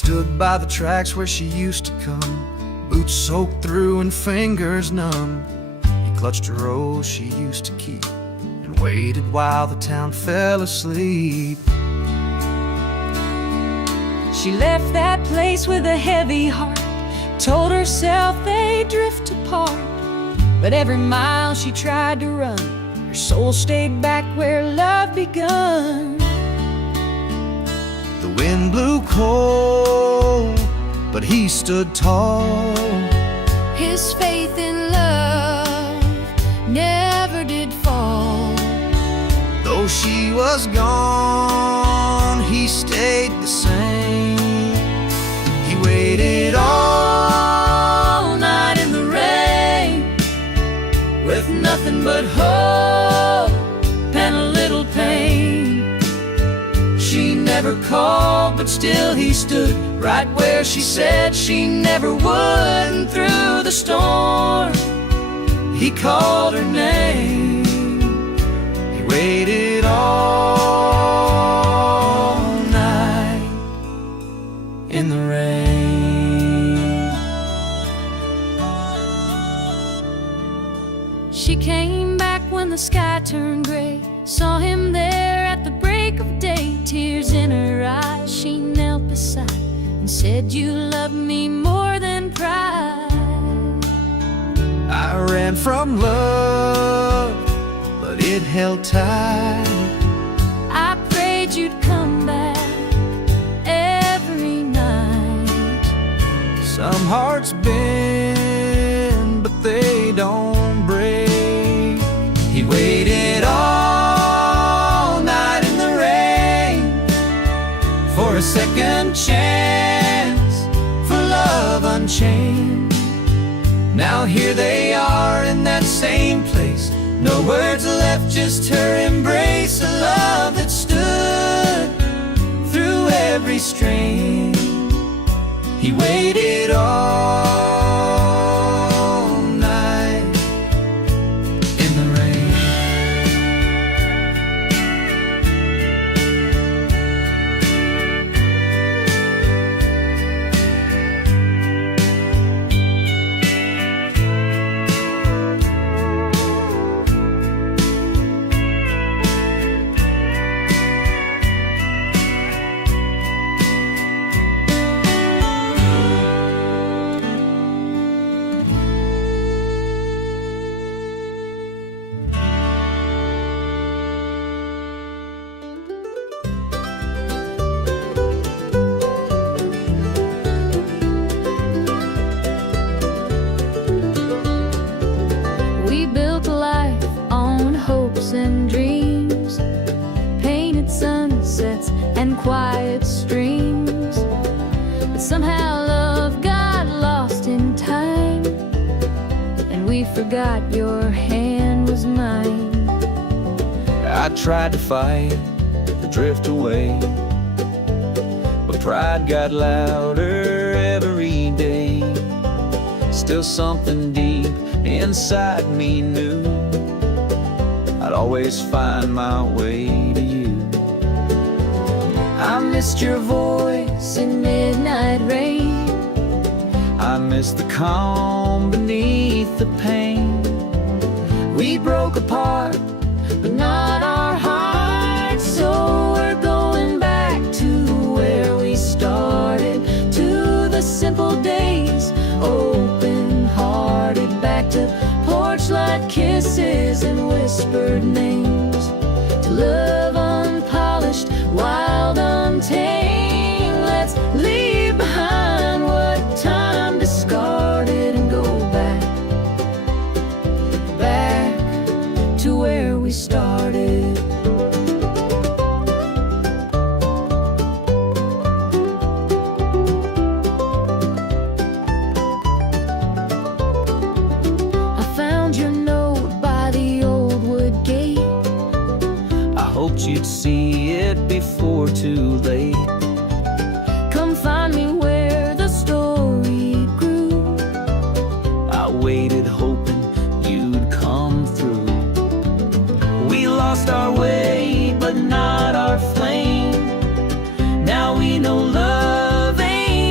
stood by the tracks where she used to come, boots soaked through and fingers numb. He clutched a rose she used to keep and waited while the town fell asleep. She left that place with a heavy heart, told herself they'd drift apart. But every mile she tried to run, her soul stayed back where love begun. The wind blew cold, but he stood tall. His faith in love never did fall. Though she was gone, he stayed the same. He waited all night in the rain, with nothing but hope and a little pain. She never called, but still he stood right where she said she never would. And through the storm, he called her name. He waited all night in the rain. She came back when the sky turned gray, saw him there at the break of day. Tears in her eyes, she knelt beside and said, "You love me more than pride." I ran from love, but it held tight. I prayed you'd come back every night. Some hearts bend, but they don't break. He waited all night in the rain for a second chance, for love unchained. Now here they are in that same place, no words left, just her embrace. A love that stood through every strain. He waited all night in the rain. We built a life on hopes and dreams, painted sunsets and quiet streams. But somehow love got lost in time, and we forgot your hand was mine. I tried to fight, to drift away, but pride got louder every day. Still something deep inside me knew I'd always find my way to you. I missed your voice in midnight rain. I miss the calm beneath the pain. We broke apart, but not our hearts. So we're going back to where we started, to the simple days, open-hearted, back to porch-light kisses and whispered names, to love unpolished, wild, untamed. Let's leave behind what time discarded and go back to where we started. I found your note by the old wood gate. I hoped you'd see it before too late. Come find me where the story grew. I waited hoping you'd come through. We lost our way, but not our flame. Now we know love ain't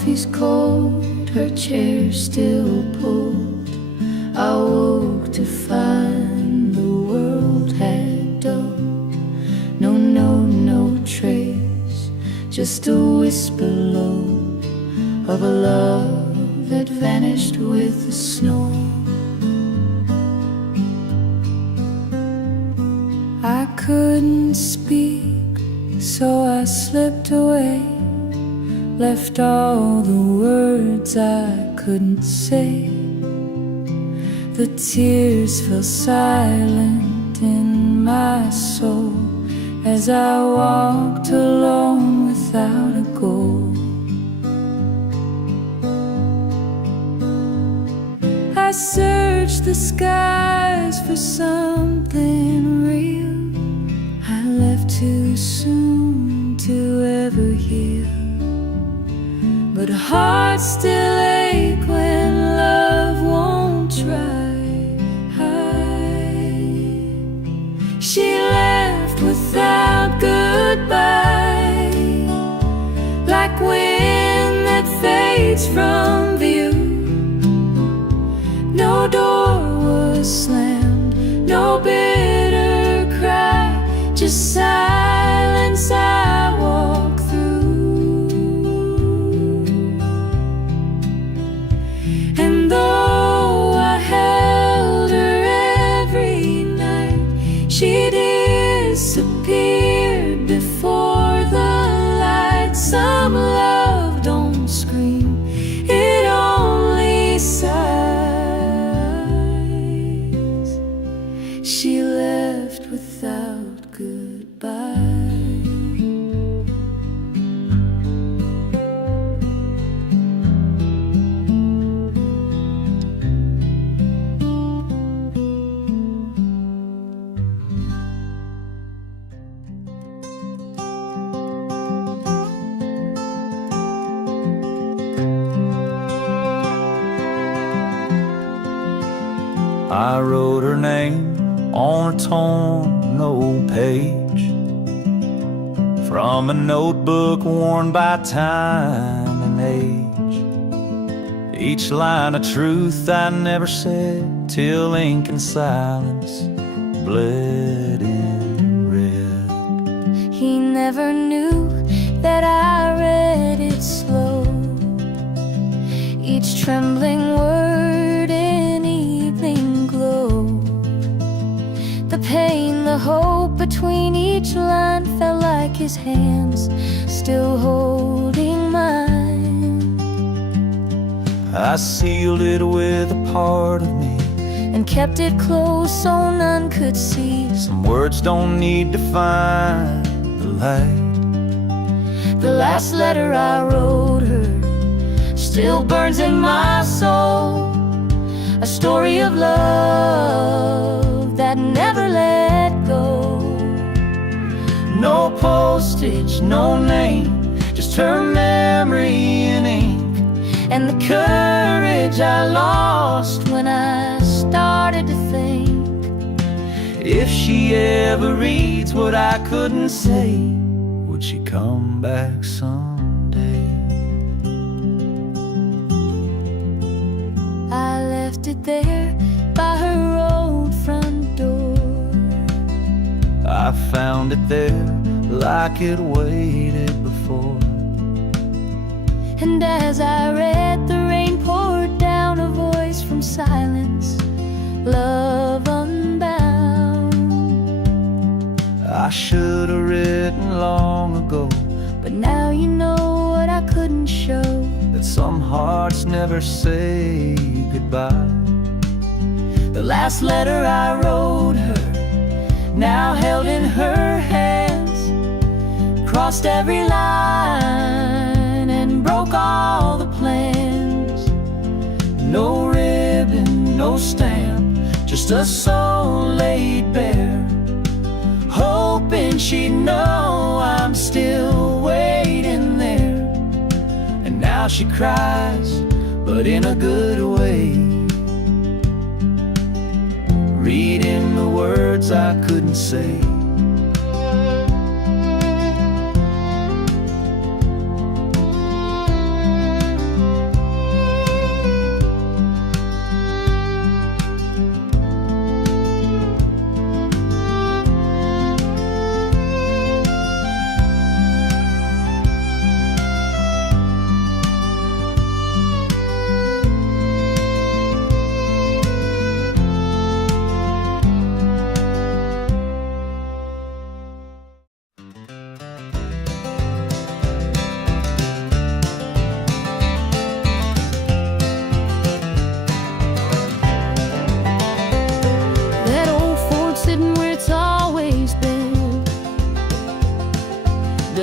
coffee's cold, her chair still pulled. I woke to find the world had dulled. No trace, just a whisper low of a love that vanished with the snow. I couldn't speak, so I slipped away, left all the words I couldn't say. The tears fell silent in my soul as I walked alone without a goal. I searched the skies for something real. I left too soon to ever heal, but hearts still ache when love won't try. She left without goodbye, like wind that fades from view. No door was slammed, no bitter cry, just silence I walk through. And though I held her every night, she disappeared before the light. Some love don't scream, it only sighs. She left without goodbye. I wrote her name on a torn old page from a notebook worn by time and age. Each line of truth I never said till ink and silence bled in red. He never knew that I read it slow, each trembling word in evening glow. The pain, the hope between each line felt like his hands still holding mine. I sealed it with a part of me and kept it close so none could see. Some words don't need to find the light. The last letter I wrote her still burns in my soul, a story of love that never let go. No postage, no name, just her memory in ink, and the courage I lost when I started to think, if she ever reads what I couldn't say, would she come back someday? I left it there by her old front door. I found it there like it waited before. And as I read, the rain poured down, a voice from silence, love unbound. I should have written long ago, but now you know what I couldn't show, that some hearts never say goodbye. The last letter I wrote her, now held in her hands, crossed every line and broke all the plans. No ribbon, no stamp, just a soul laid bare, hoping she'd know I'm still waiting there. And now she cries, but in a good way, reading the words I couldn't say.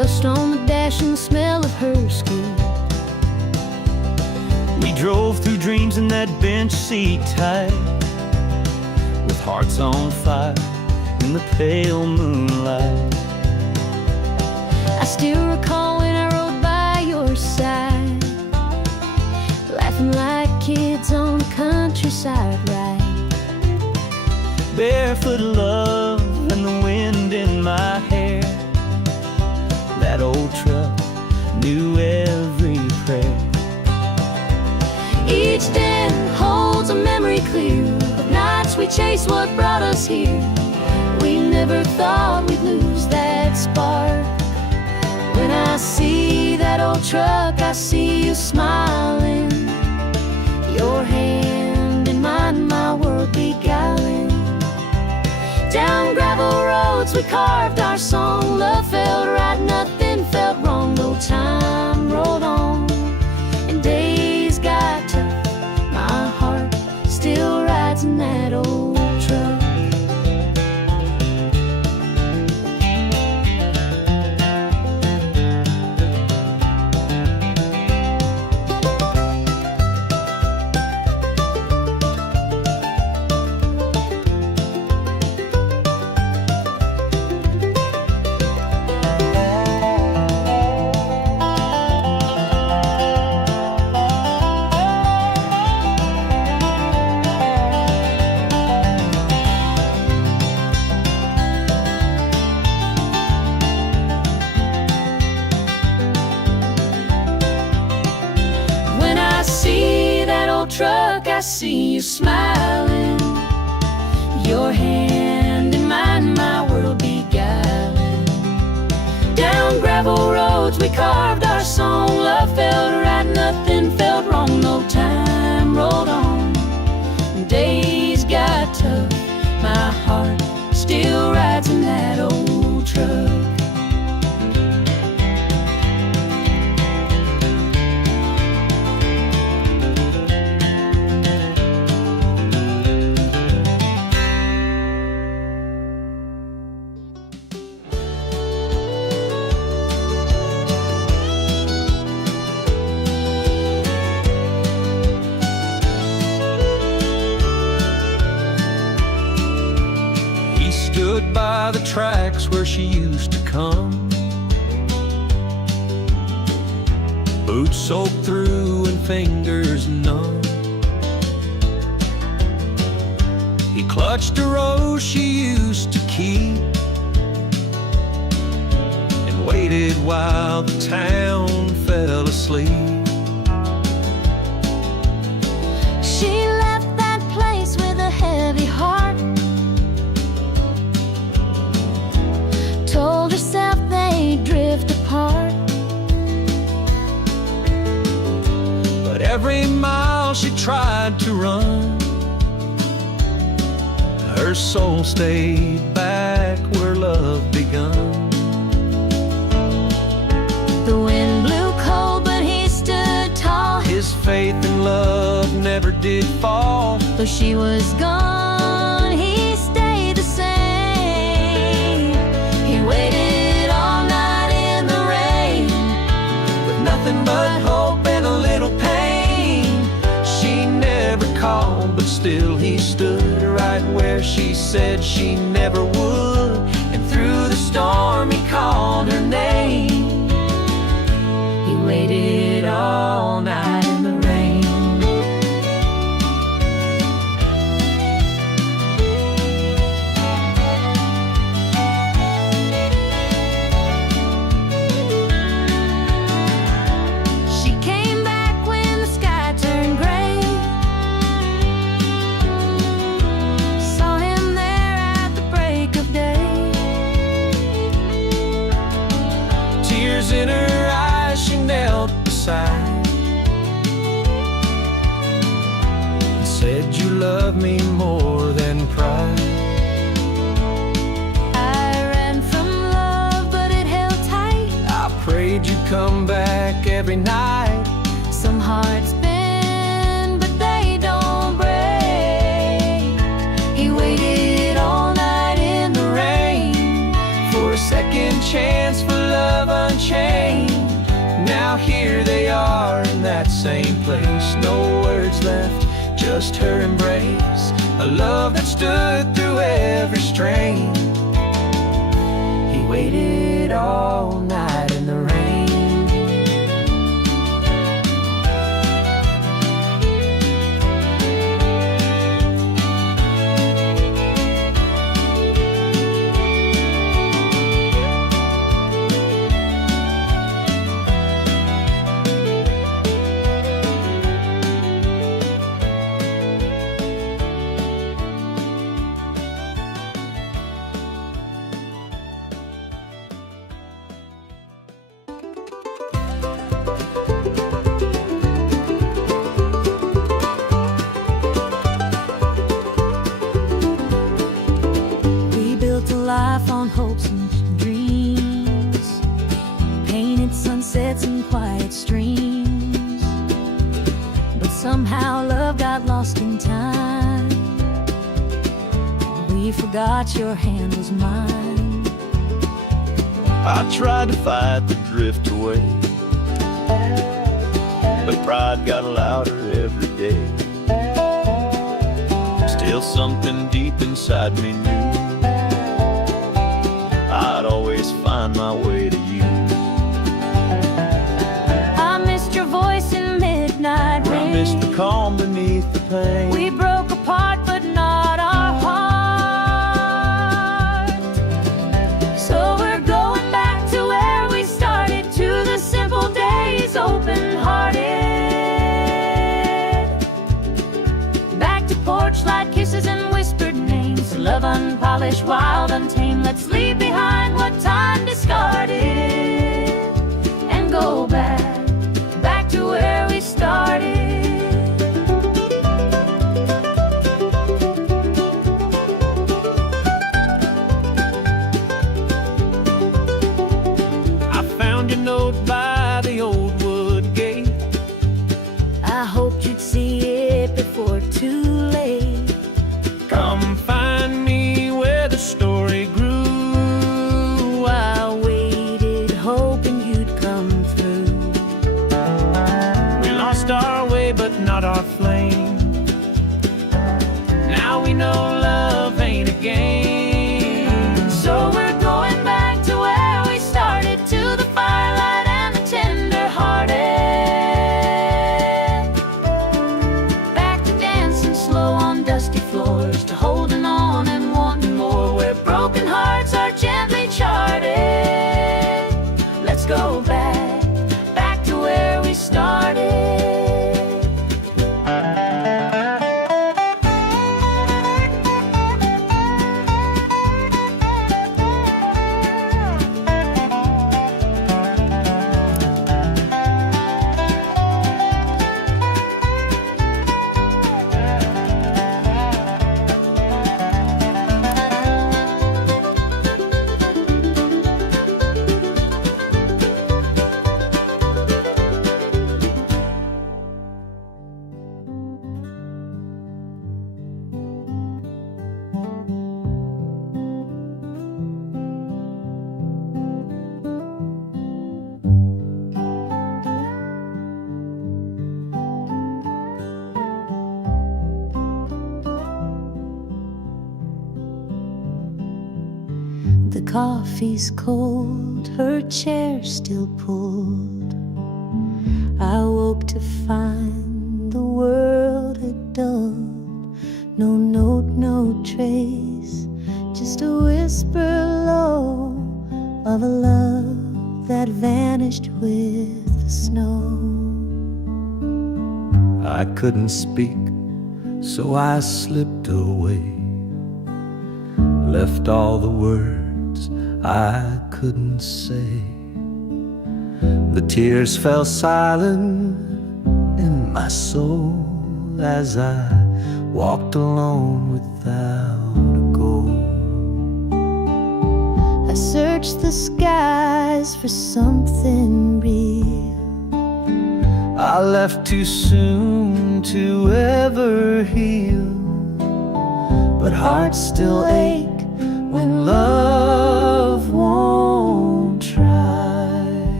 Dust on the dash and the smell of her skin. We drove through dreams in that bench seat tight, with hearts on fire in the pale moonlight. I still recall when I rode by your side, laughing like kids on the countryside ride. Barefoot love and the wind in my hair. That old truck knew every prayer. Each day holds a memory clear of nights we chased what brought us here. We never thought we'd lose that spark. When I see that old truck, I see you smiling, your hand in mine, my world beguiling. Down gravel roads we carved our song. Love felt right, nothing felt wrong. No time rolled on and days got tough. My heart still rides in that old truck. Truck, I see you smiling, your hand in mine, my world beguiling. Down gravel roads we carved our song. Love felt right, nothing felt wrong. No time rolled on, days got tough. My heart still rides in that old truck. Stood by the tracks where she used to come, boots soaked through and fingers numb. He clutched a rose she used to keep and waited while the town fell asleep. She left that place with a heavy heart, told herself they'd drift apart. But every mile she tried to run, her soul stayed back where love begun. The wind blew cold, but he stood tall. His faith in love never did fall. Though she was gone, he stayed the same. He waited all night in the rain, With nothing but hope and a little pain. She never called, but still he stood right where she said she never would. And through the storm he called her name. he waited all night in the rain. She came back when the sky turned gray, saw him there at the break of day. Tears in her eyes, she knelt beside and said, "You love me more than pride." I ran from love, but it held tight. I prayed you'd come back every night. Some hearts bend, but they don't break. He waited all night in the rain For a second chance for love unchained. Now here they are in that same place. No words left, just her embrace. A love that stood through every strain. He waited all night in the rain. Life on hopes and dreams, painted sunsets and quiet streams. But somehow love got lost in time. We forgot your hand was mine. I tried to fight the drift away, but pride got louder every day. Still something deep inside me knew I'd always find my way to you. I missed your voice in midnight rain. I missed the calm beneath the pain. We broke apart but not our heart. So we're going back to where we started, to the simple days, open-hearted. Back to porch light kisses and whispered names. Love unpolished, wild, untamed. Let's leave behind what time discarded and go back to where we started. I found your note by the old wood gate. I hoped you'd see it before too late. Come find me where the story grew. I waited, hoping you'd come through. We lost our way, but not our flame. Now we know love ain't a game. So we're going back to where we started, to the firelight and the tender-hearted. Back to dancing slow on dusty floors, to holding on and wanting more, where broken hearts are gently charted. Let's go back to where we started. The coffee's cold, her chair still pulled. I woke to find the world had dulled. No note, no trace, just a whisper low of a love that vanished with the snow. I couldn't speak, so I slipped away, left all the words I couldn't say. The tears fell silent in my soul as I walked alone without a goal. I searched the skies for something real. I left too soon to ever heal, but hearts still ache when love won't try.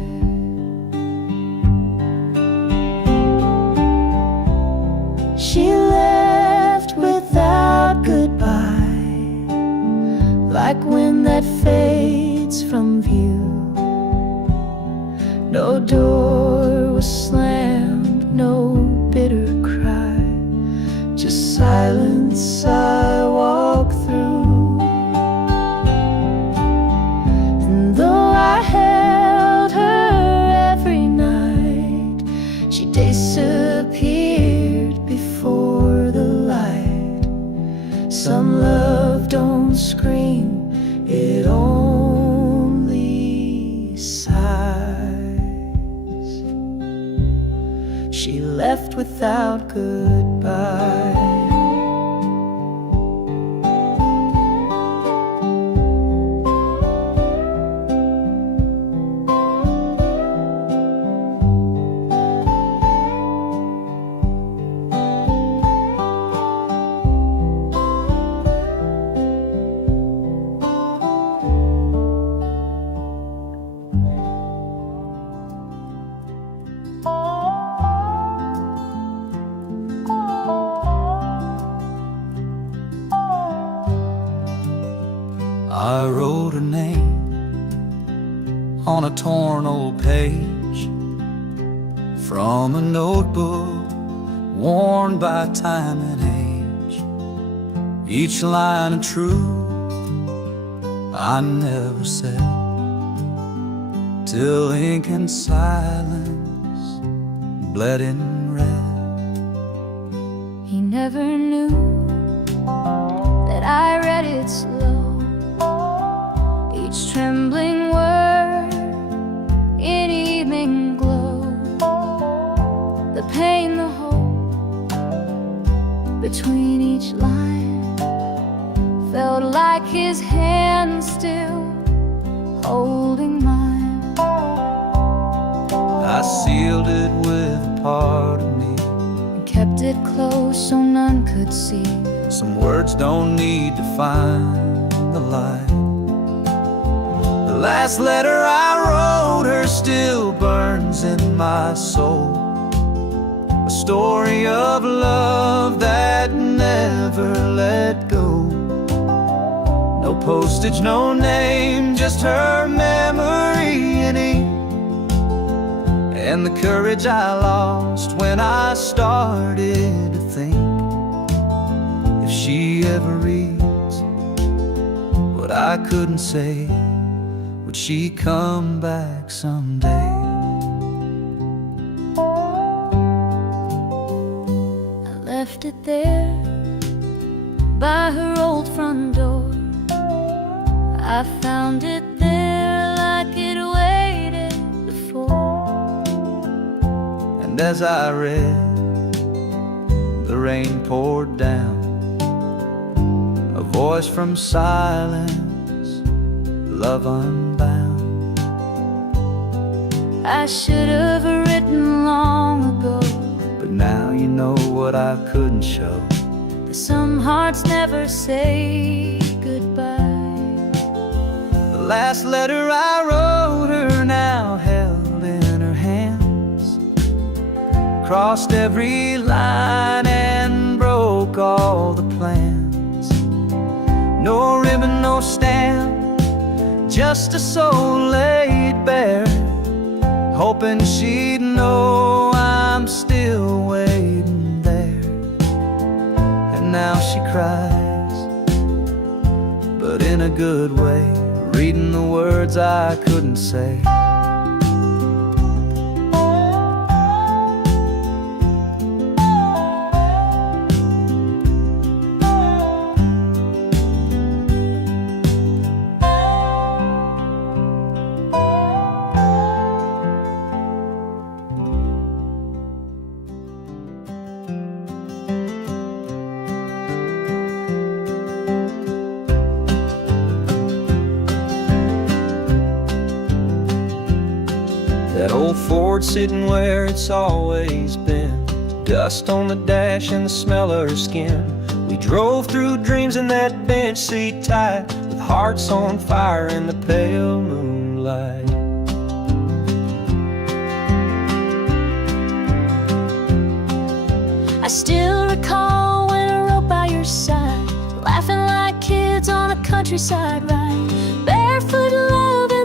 streets from view. No door was slammed, no bitter cry, just silence I walk through. And though I held her every night, she disappeared before the light. Some love don't scream, it only sighs. She left without goodbye. I wrote her name on a torn old page from a notebook worn by time and age. Each line of truth I never said, till ink and silence bled in red. He never knew that I read it slow, each trembling word in evening glow. The pain, the hope between each line felt like his hand still holding mine. I sealed it with a part of me, And kept it close so none could see. some words don't need to find the light. The last letter I wrote her still burns in my soul, a story of love that never let go. No postage, no name, just her memory in ink, and the courage I lost when I started to think, if she ever reads what I couldn't say, would she come back someday? I left it there by her old front door. I found it there like it waited before. And as I read, the rain poured down, a voice from silence, love unbound. I should have written long ago, But now you know what I couldn't show. that some hearts never say goodbye. The last letter I wrote her now held in her hands, crossed every line and broke all the plans. No ribbon, no stamp, just a soul laid bare, hoping she'd know I'm still waiting there. And now she cries, but in a good way, reading the words I couldn't say. That old Ford sitting where it's always been, dust on the dash and the smell of her skin. We drove through dreams in that bench seat tight, with hearts on fire in the pale moonlight. I still recall when I rode by your side, laughing like kids on a countryside ride, barefoot love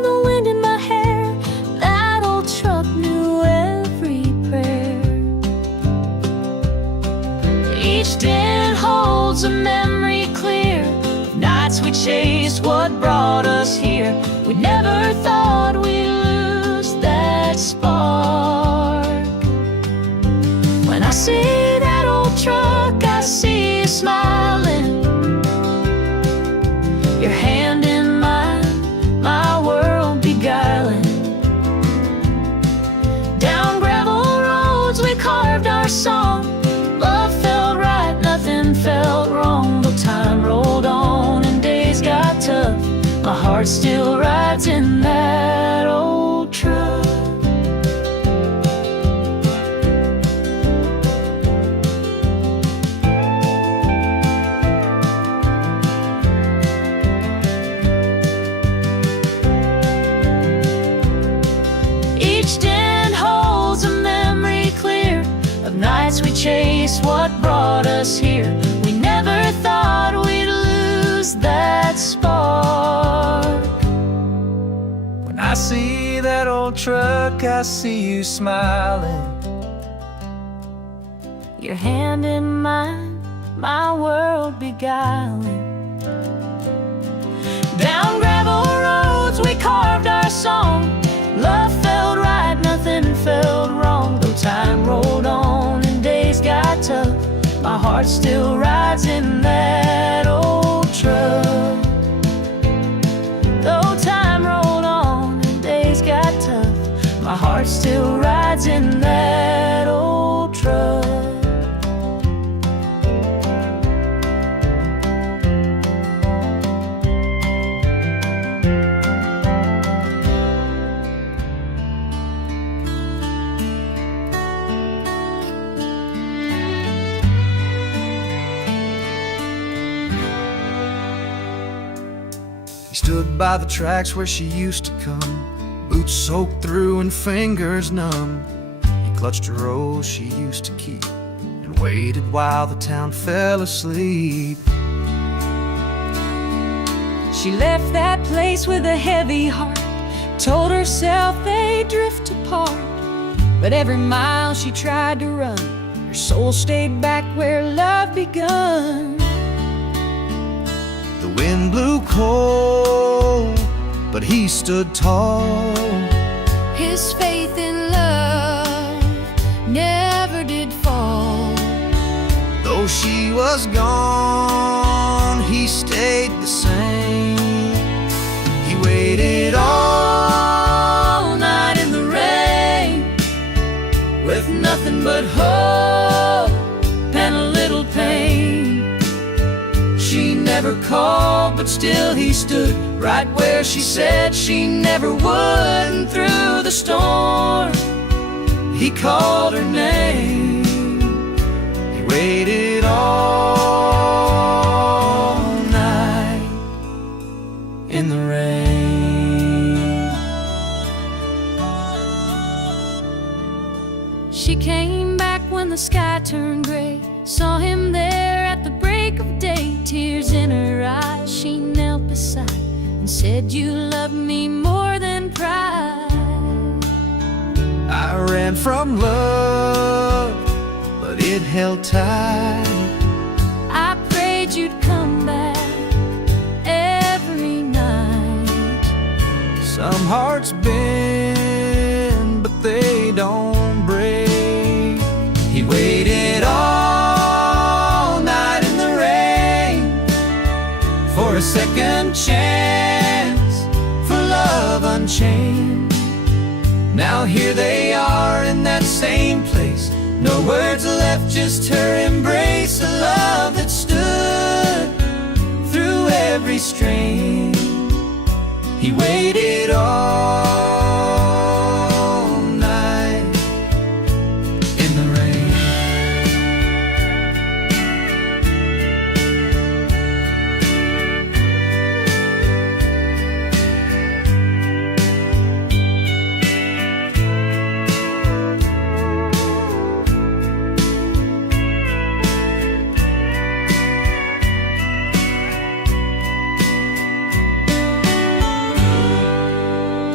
We never thought we'd lose that spark. When I see that old truck, I see you smiling, your hand in mine, my world beguiling. Down gravel roads we carved our song. Love felt right, nothing felt wrong. Though time rolled on and days got tough, my heart still rides in that old truck. Each den holds a memory clear of nights we chased what brought us here. We never thought we'd lose that spark. When I see that old truck, I see you smiling, Your hand in mine, my world beguiling. Down gravel roads we carved our song. Love felt right, nothing felt wrong. Though time rolled on and days got tough, my heart still rides in that old truck. Though time rolled on and days got tough, my heart still rides in that old truck. He stood by the tracks where she used to come, boots soaked through and fingers numb. He clutched a rose she used to keep and waited while the town fell asleep. She left that place with a heavy heart, told herself they'd drift apart. But every mile she tried to run, her soul stayed back where love begun. The wind blew cold, but he stood tall. His faith in love never did fall. Though she was gone, he stayed the same. He waited all night in the rain, With nothing but hope and a little pain. She never called, but still he stood right where she said she never would. And through the storm, he called her name. he waited all night In the rain, She came back when the sky turned gray, saw him there at the break of day. Tears in her eyes, she knelt beside and said, "You love me more than pride." I ran from love, but it held tight. I prayed you'd come back every night. Some hearts bend, but they don't break. He waited all night in the rain for a second chance, for love unchained. Now here they are in that same place, no words left, just her embrace. A love that stood through every strain. He waited all night in the rain.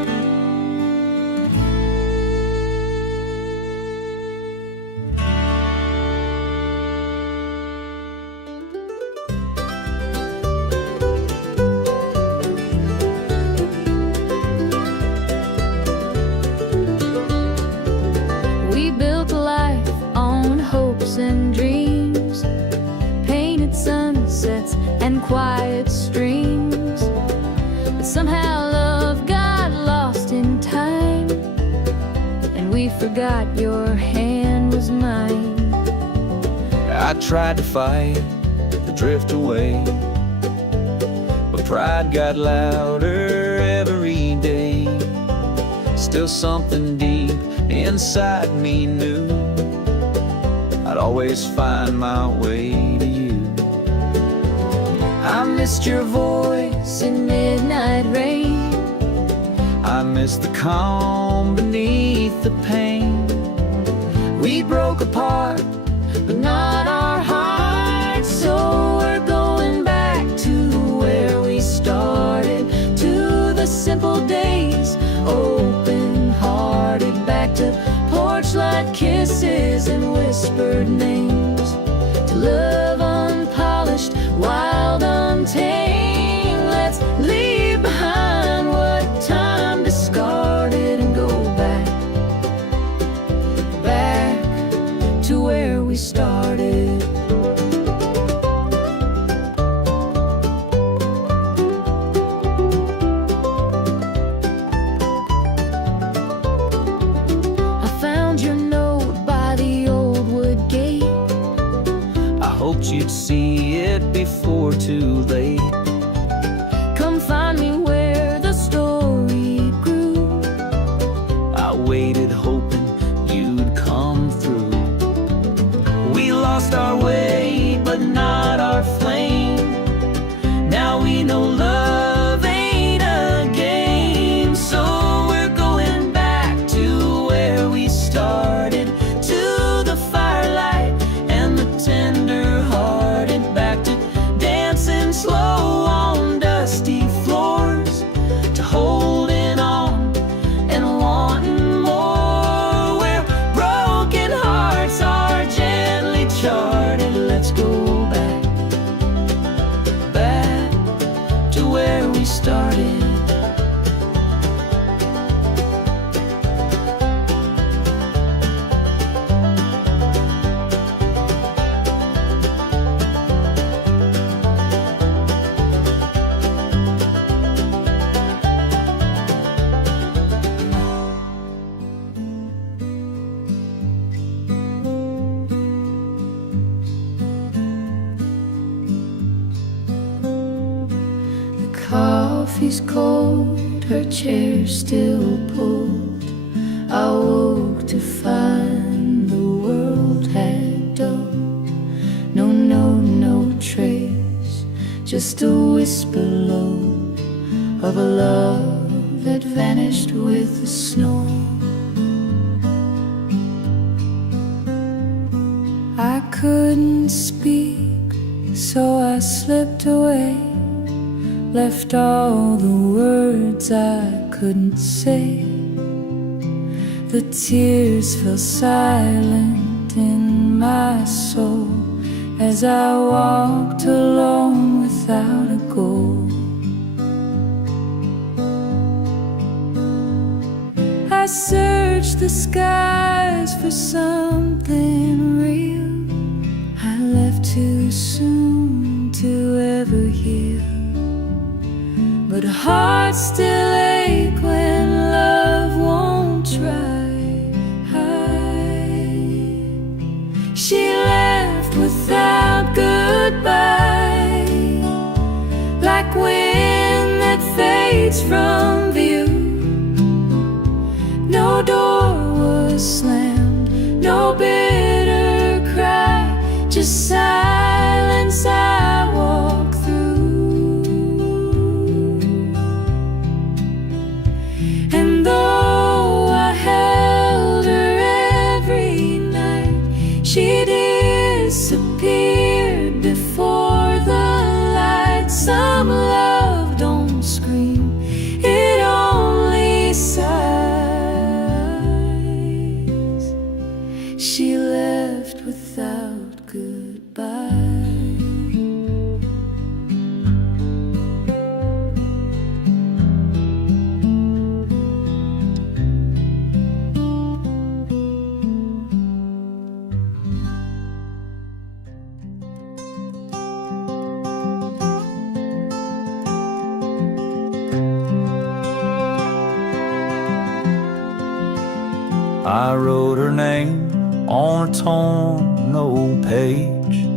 I tried to fight the drift away, but pride got louder every day. Still something deep inside me knew I'd always find my way to you. I missed your voice in midnight rain. I miss the calm beneath the pain. We broke apart, but not our hearts. So we're going back to where we started, to the simple days, open-hearted. Back to porch light kisses and whispered names, to love unpolished, wild, untamed. Let's leave behind what time discarded and go back to where we started. I found your note by the old wood gate. I hoped you'd see it before too late. Come find me where the story grew. I waited hoping you'd come through. We lost our way, but not our flame. Now we know love ain't a game. So we're going back to where we started, to the firelight and the tender-hearted. Back to dancing slow on dusty floors, to holding on and wanting more. Where broken hearts are gently charted. Let's go back to where we started. Coffee's cold, her chair still pulled. I woke to find the world had dulled. No note, no trace, just a whisper low of a love that vanished with the snow. I couldn't speak, so I slipped away, left all the words I couldn't say. The tears fell silent in my soul as I walked alone without a goal. I searched the skies for something real. I left too soon to ever heal, but hearts still ache when love won't try. She left without goodbye, like wind that fades from view. No door was slammed, no bitter cry, just silence I walk through. And though I held her every night, she disappeared before the light. Some love don't scream, it only sighs. She left without goodbye. I wrote her name on a torn old page.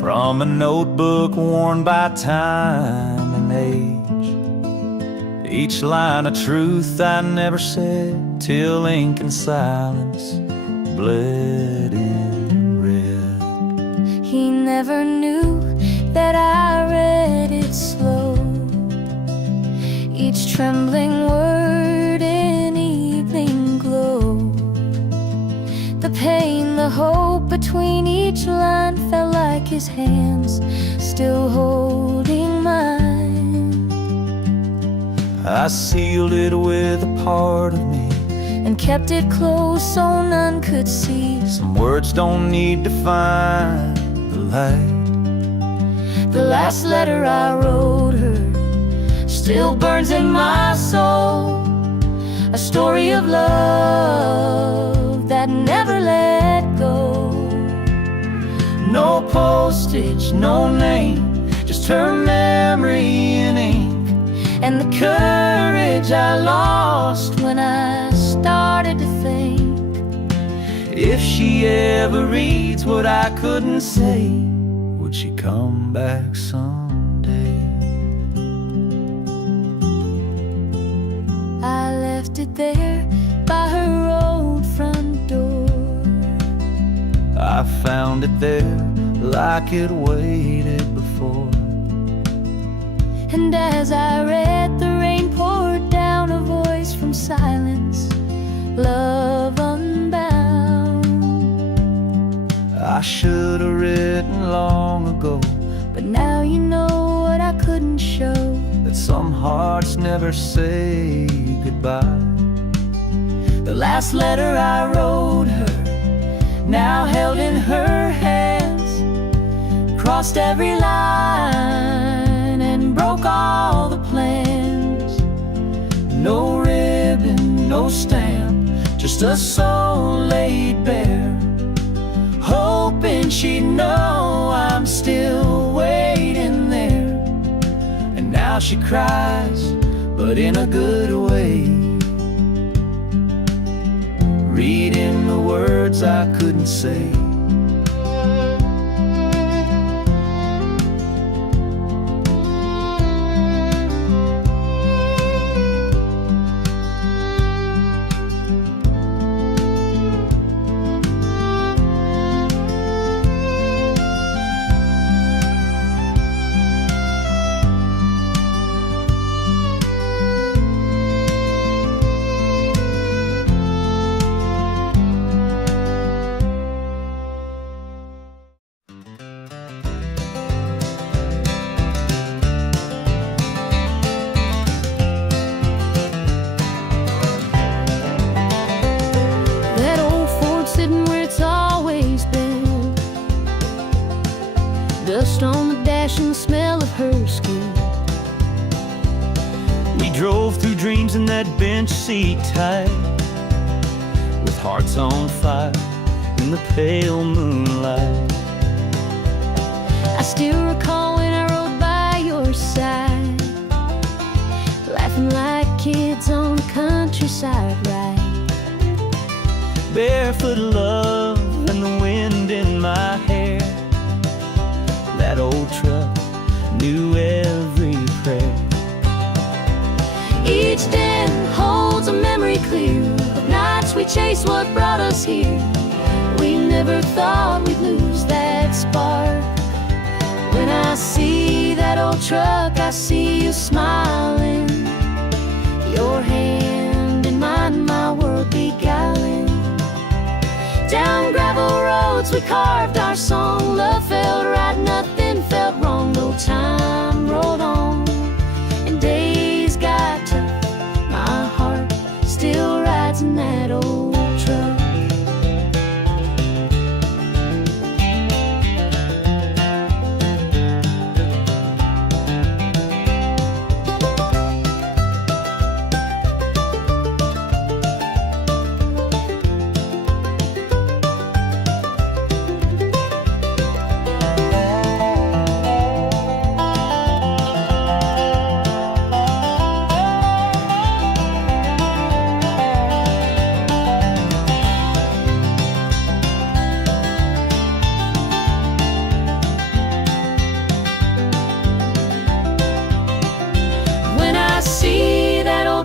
from a notebook worn by time and age. Each line a truth I never said, till ink and silence bled in red. He never knew that I read it slow, each trembling word in evening glow. The pain, the hope between each line felt like his hands still holding mine. I sealed it with a part of me and kept it close so none could see. Some words don't need to find the light. The last letter I wrote her still burns in my soul, a story of love that never let go. No postage, no name, just her memory in ink, and the courage I lost when I started to think. If she ever reads what I couldn't say, would she come back someday? I left it there by her old front door. I found it there like it waited before. And as I read, the rain poured down, a voice from silence, love unbound. I should have written long ago, but now you know what I couldn't show, that some hearts never say goodbye. the last letter I wrote her, now held in her hands, crossed every line and broke all the plans. No ribbon, no stamp, just a soul laid bare, hoping she'd know I'm still waiting there. And now she cries, but in a good way, reading the words I couldn't say. Dust on the dash and the smell of her skin. We drove through dreams in that bench seat tight, with hearts on fire in the pale moonlight. I still recall when I rode by your side, laughing like kids on the countryside ride. Barefoot love and the wind in my hair. That old truck knew every prayer. Each den holds a memory clear of nights we chased what brought us here. We never thought we'd lose that spark. When I see that old truck, I see you smiling, your hand in mine, my world beguiling. Down gravel roads we carved our song. Love felt right, nothing felt wrong. No time rolled on and days got tough. My heart still rides in that old truck.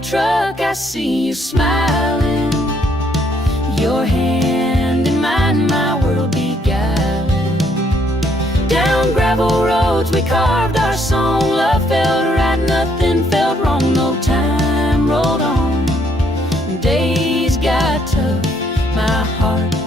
truck, I see you smiling. Your hand in mine, my world beguiling. Down gravel roads we carved our song. Love felt right, nothing felt wrong. No time rolled on. Days got tough, my heart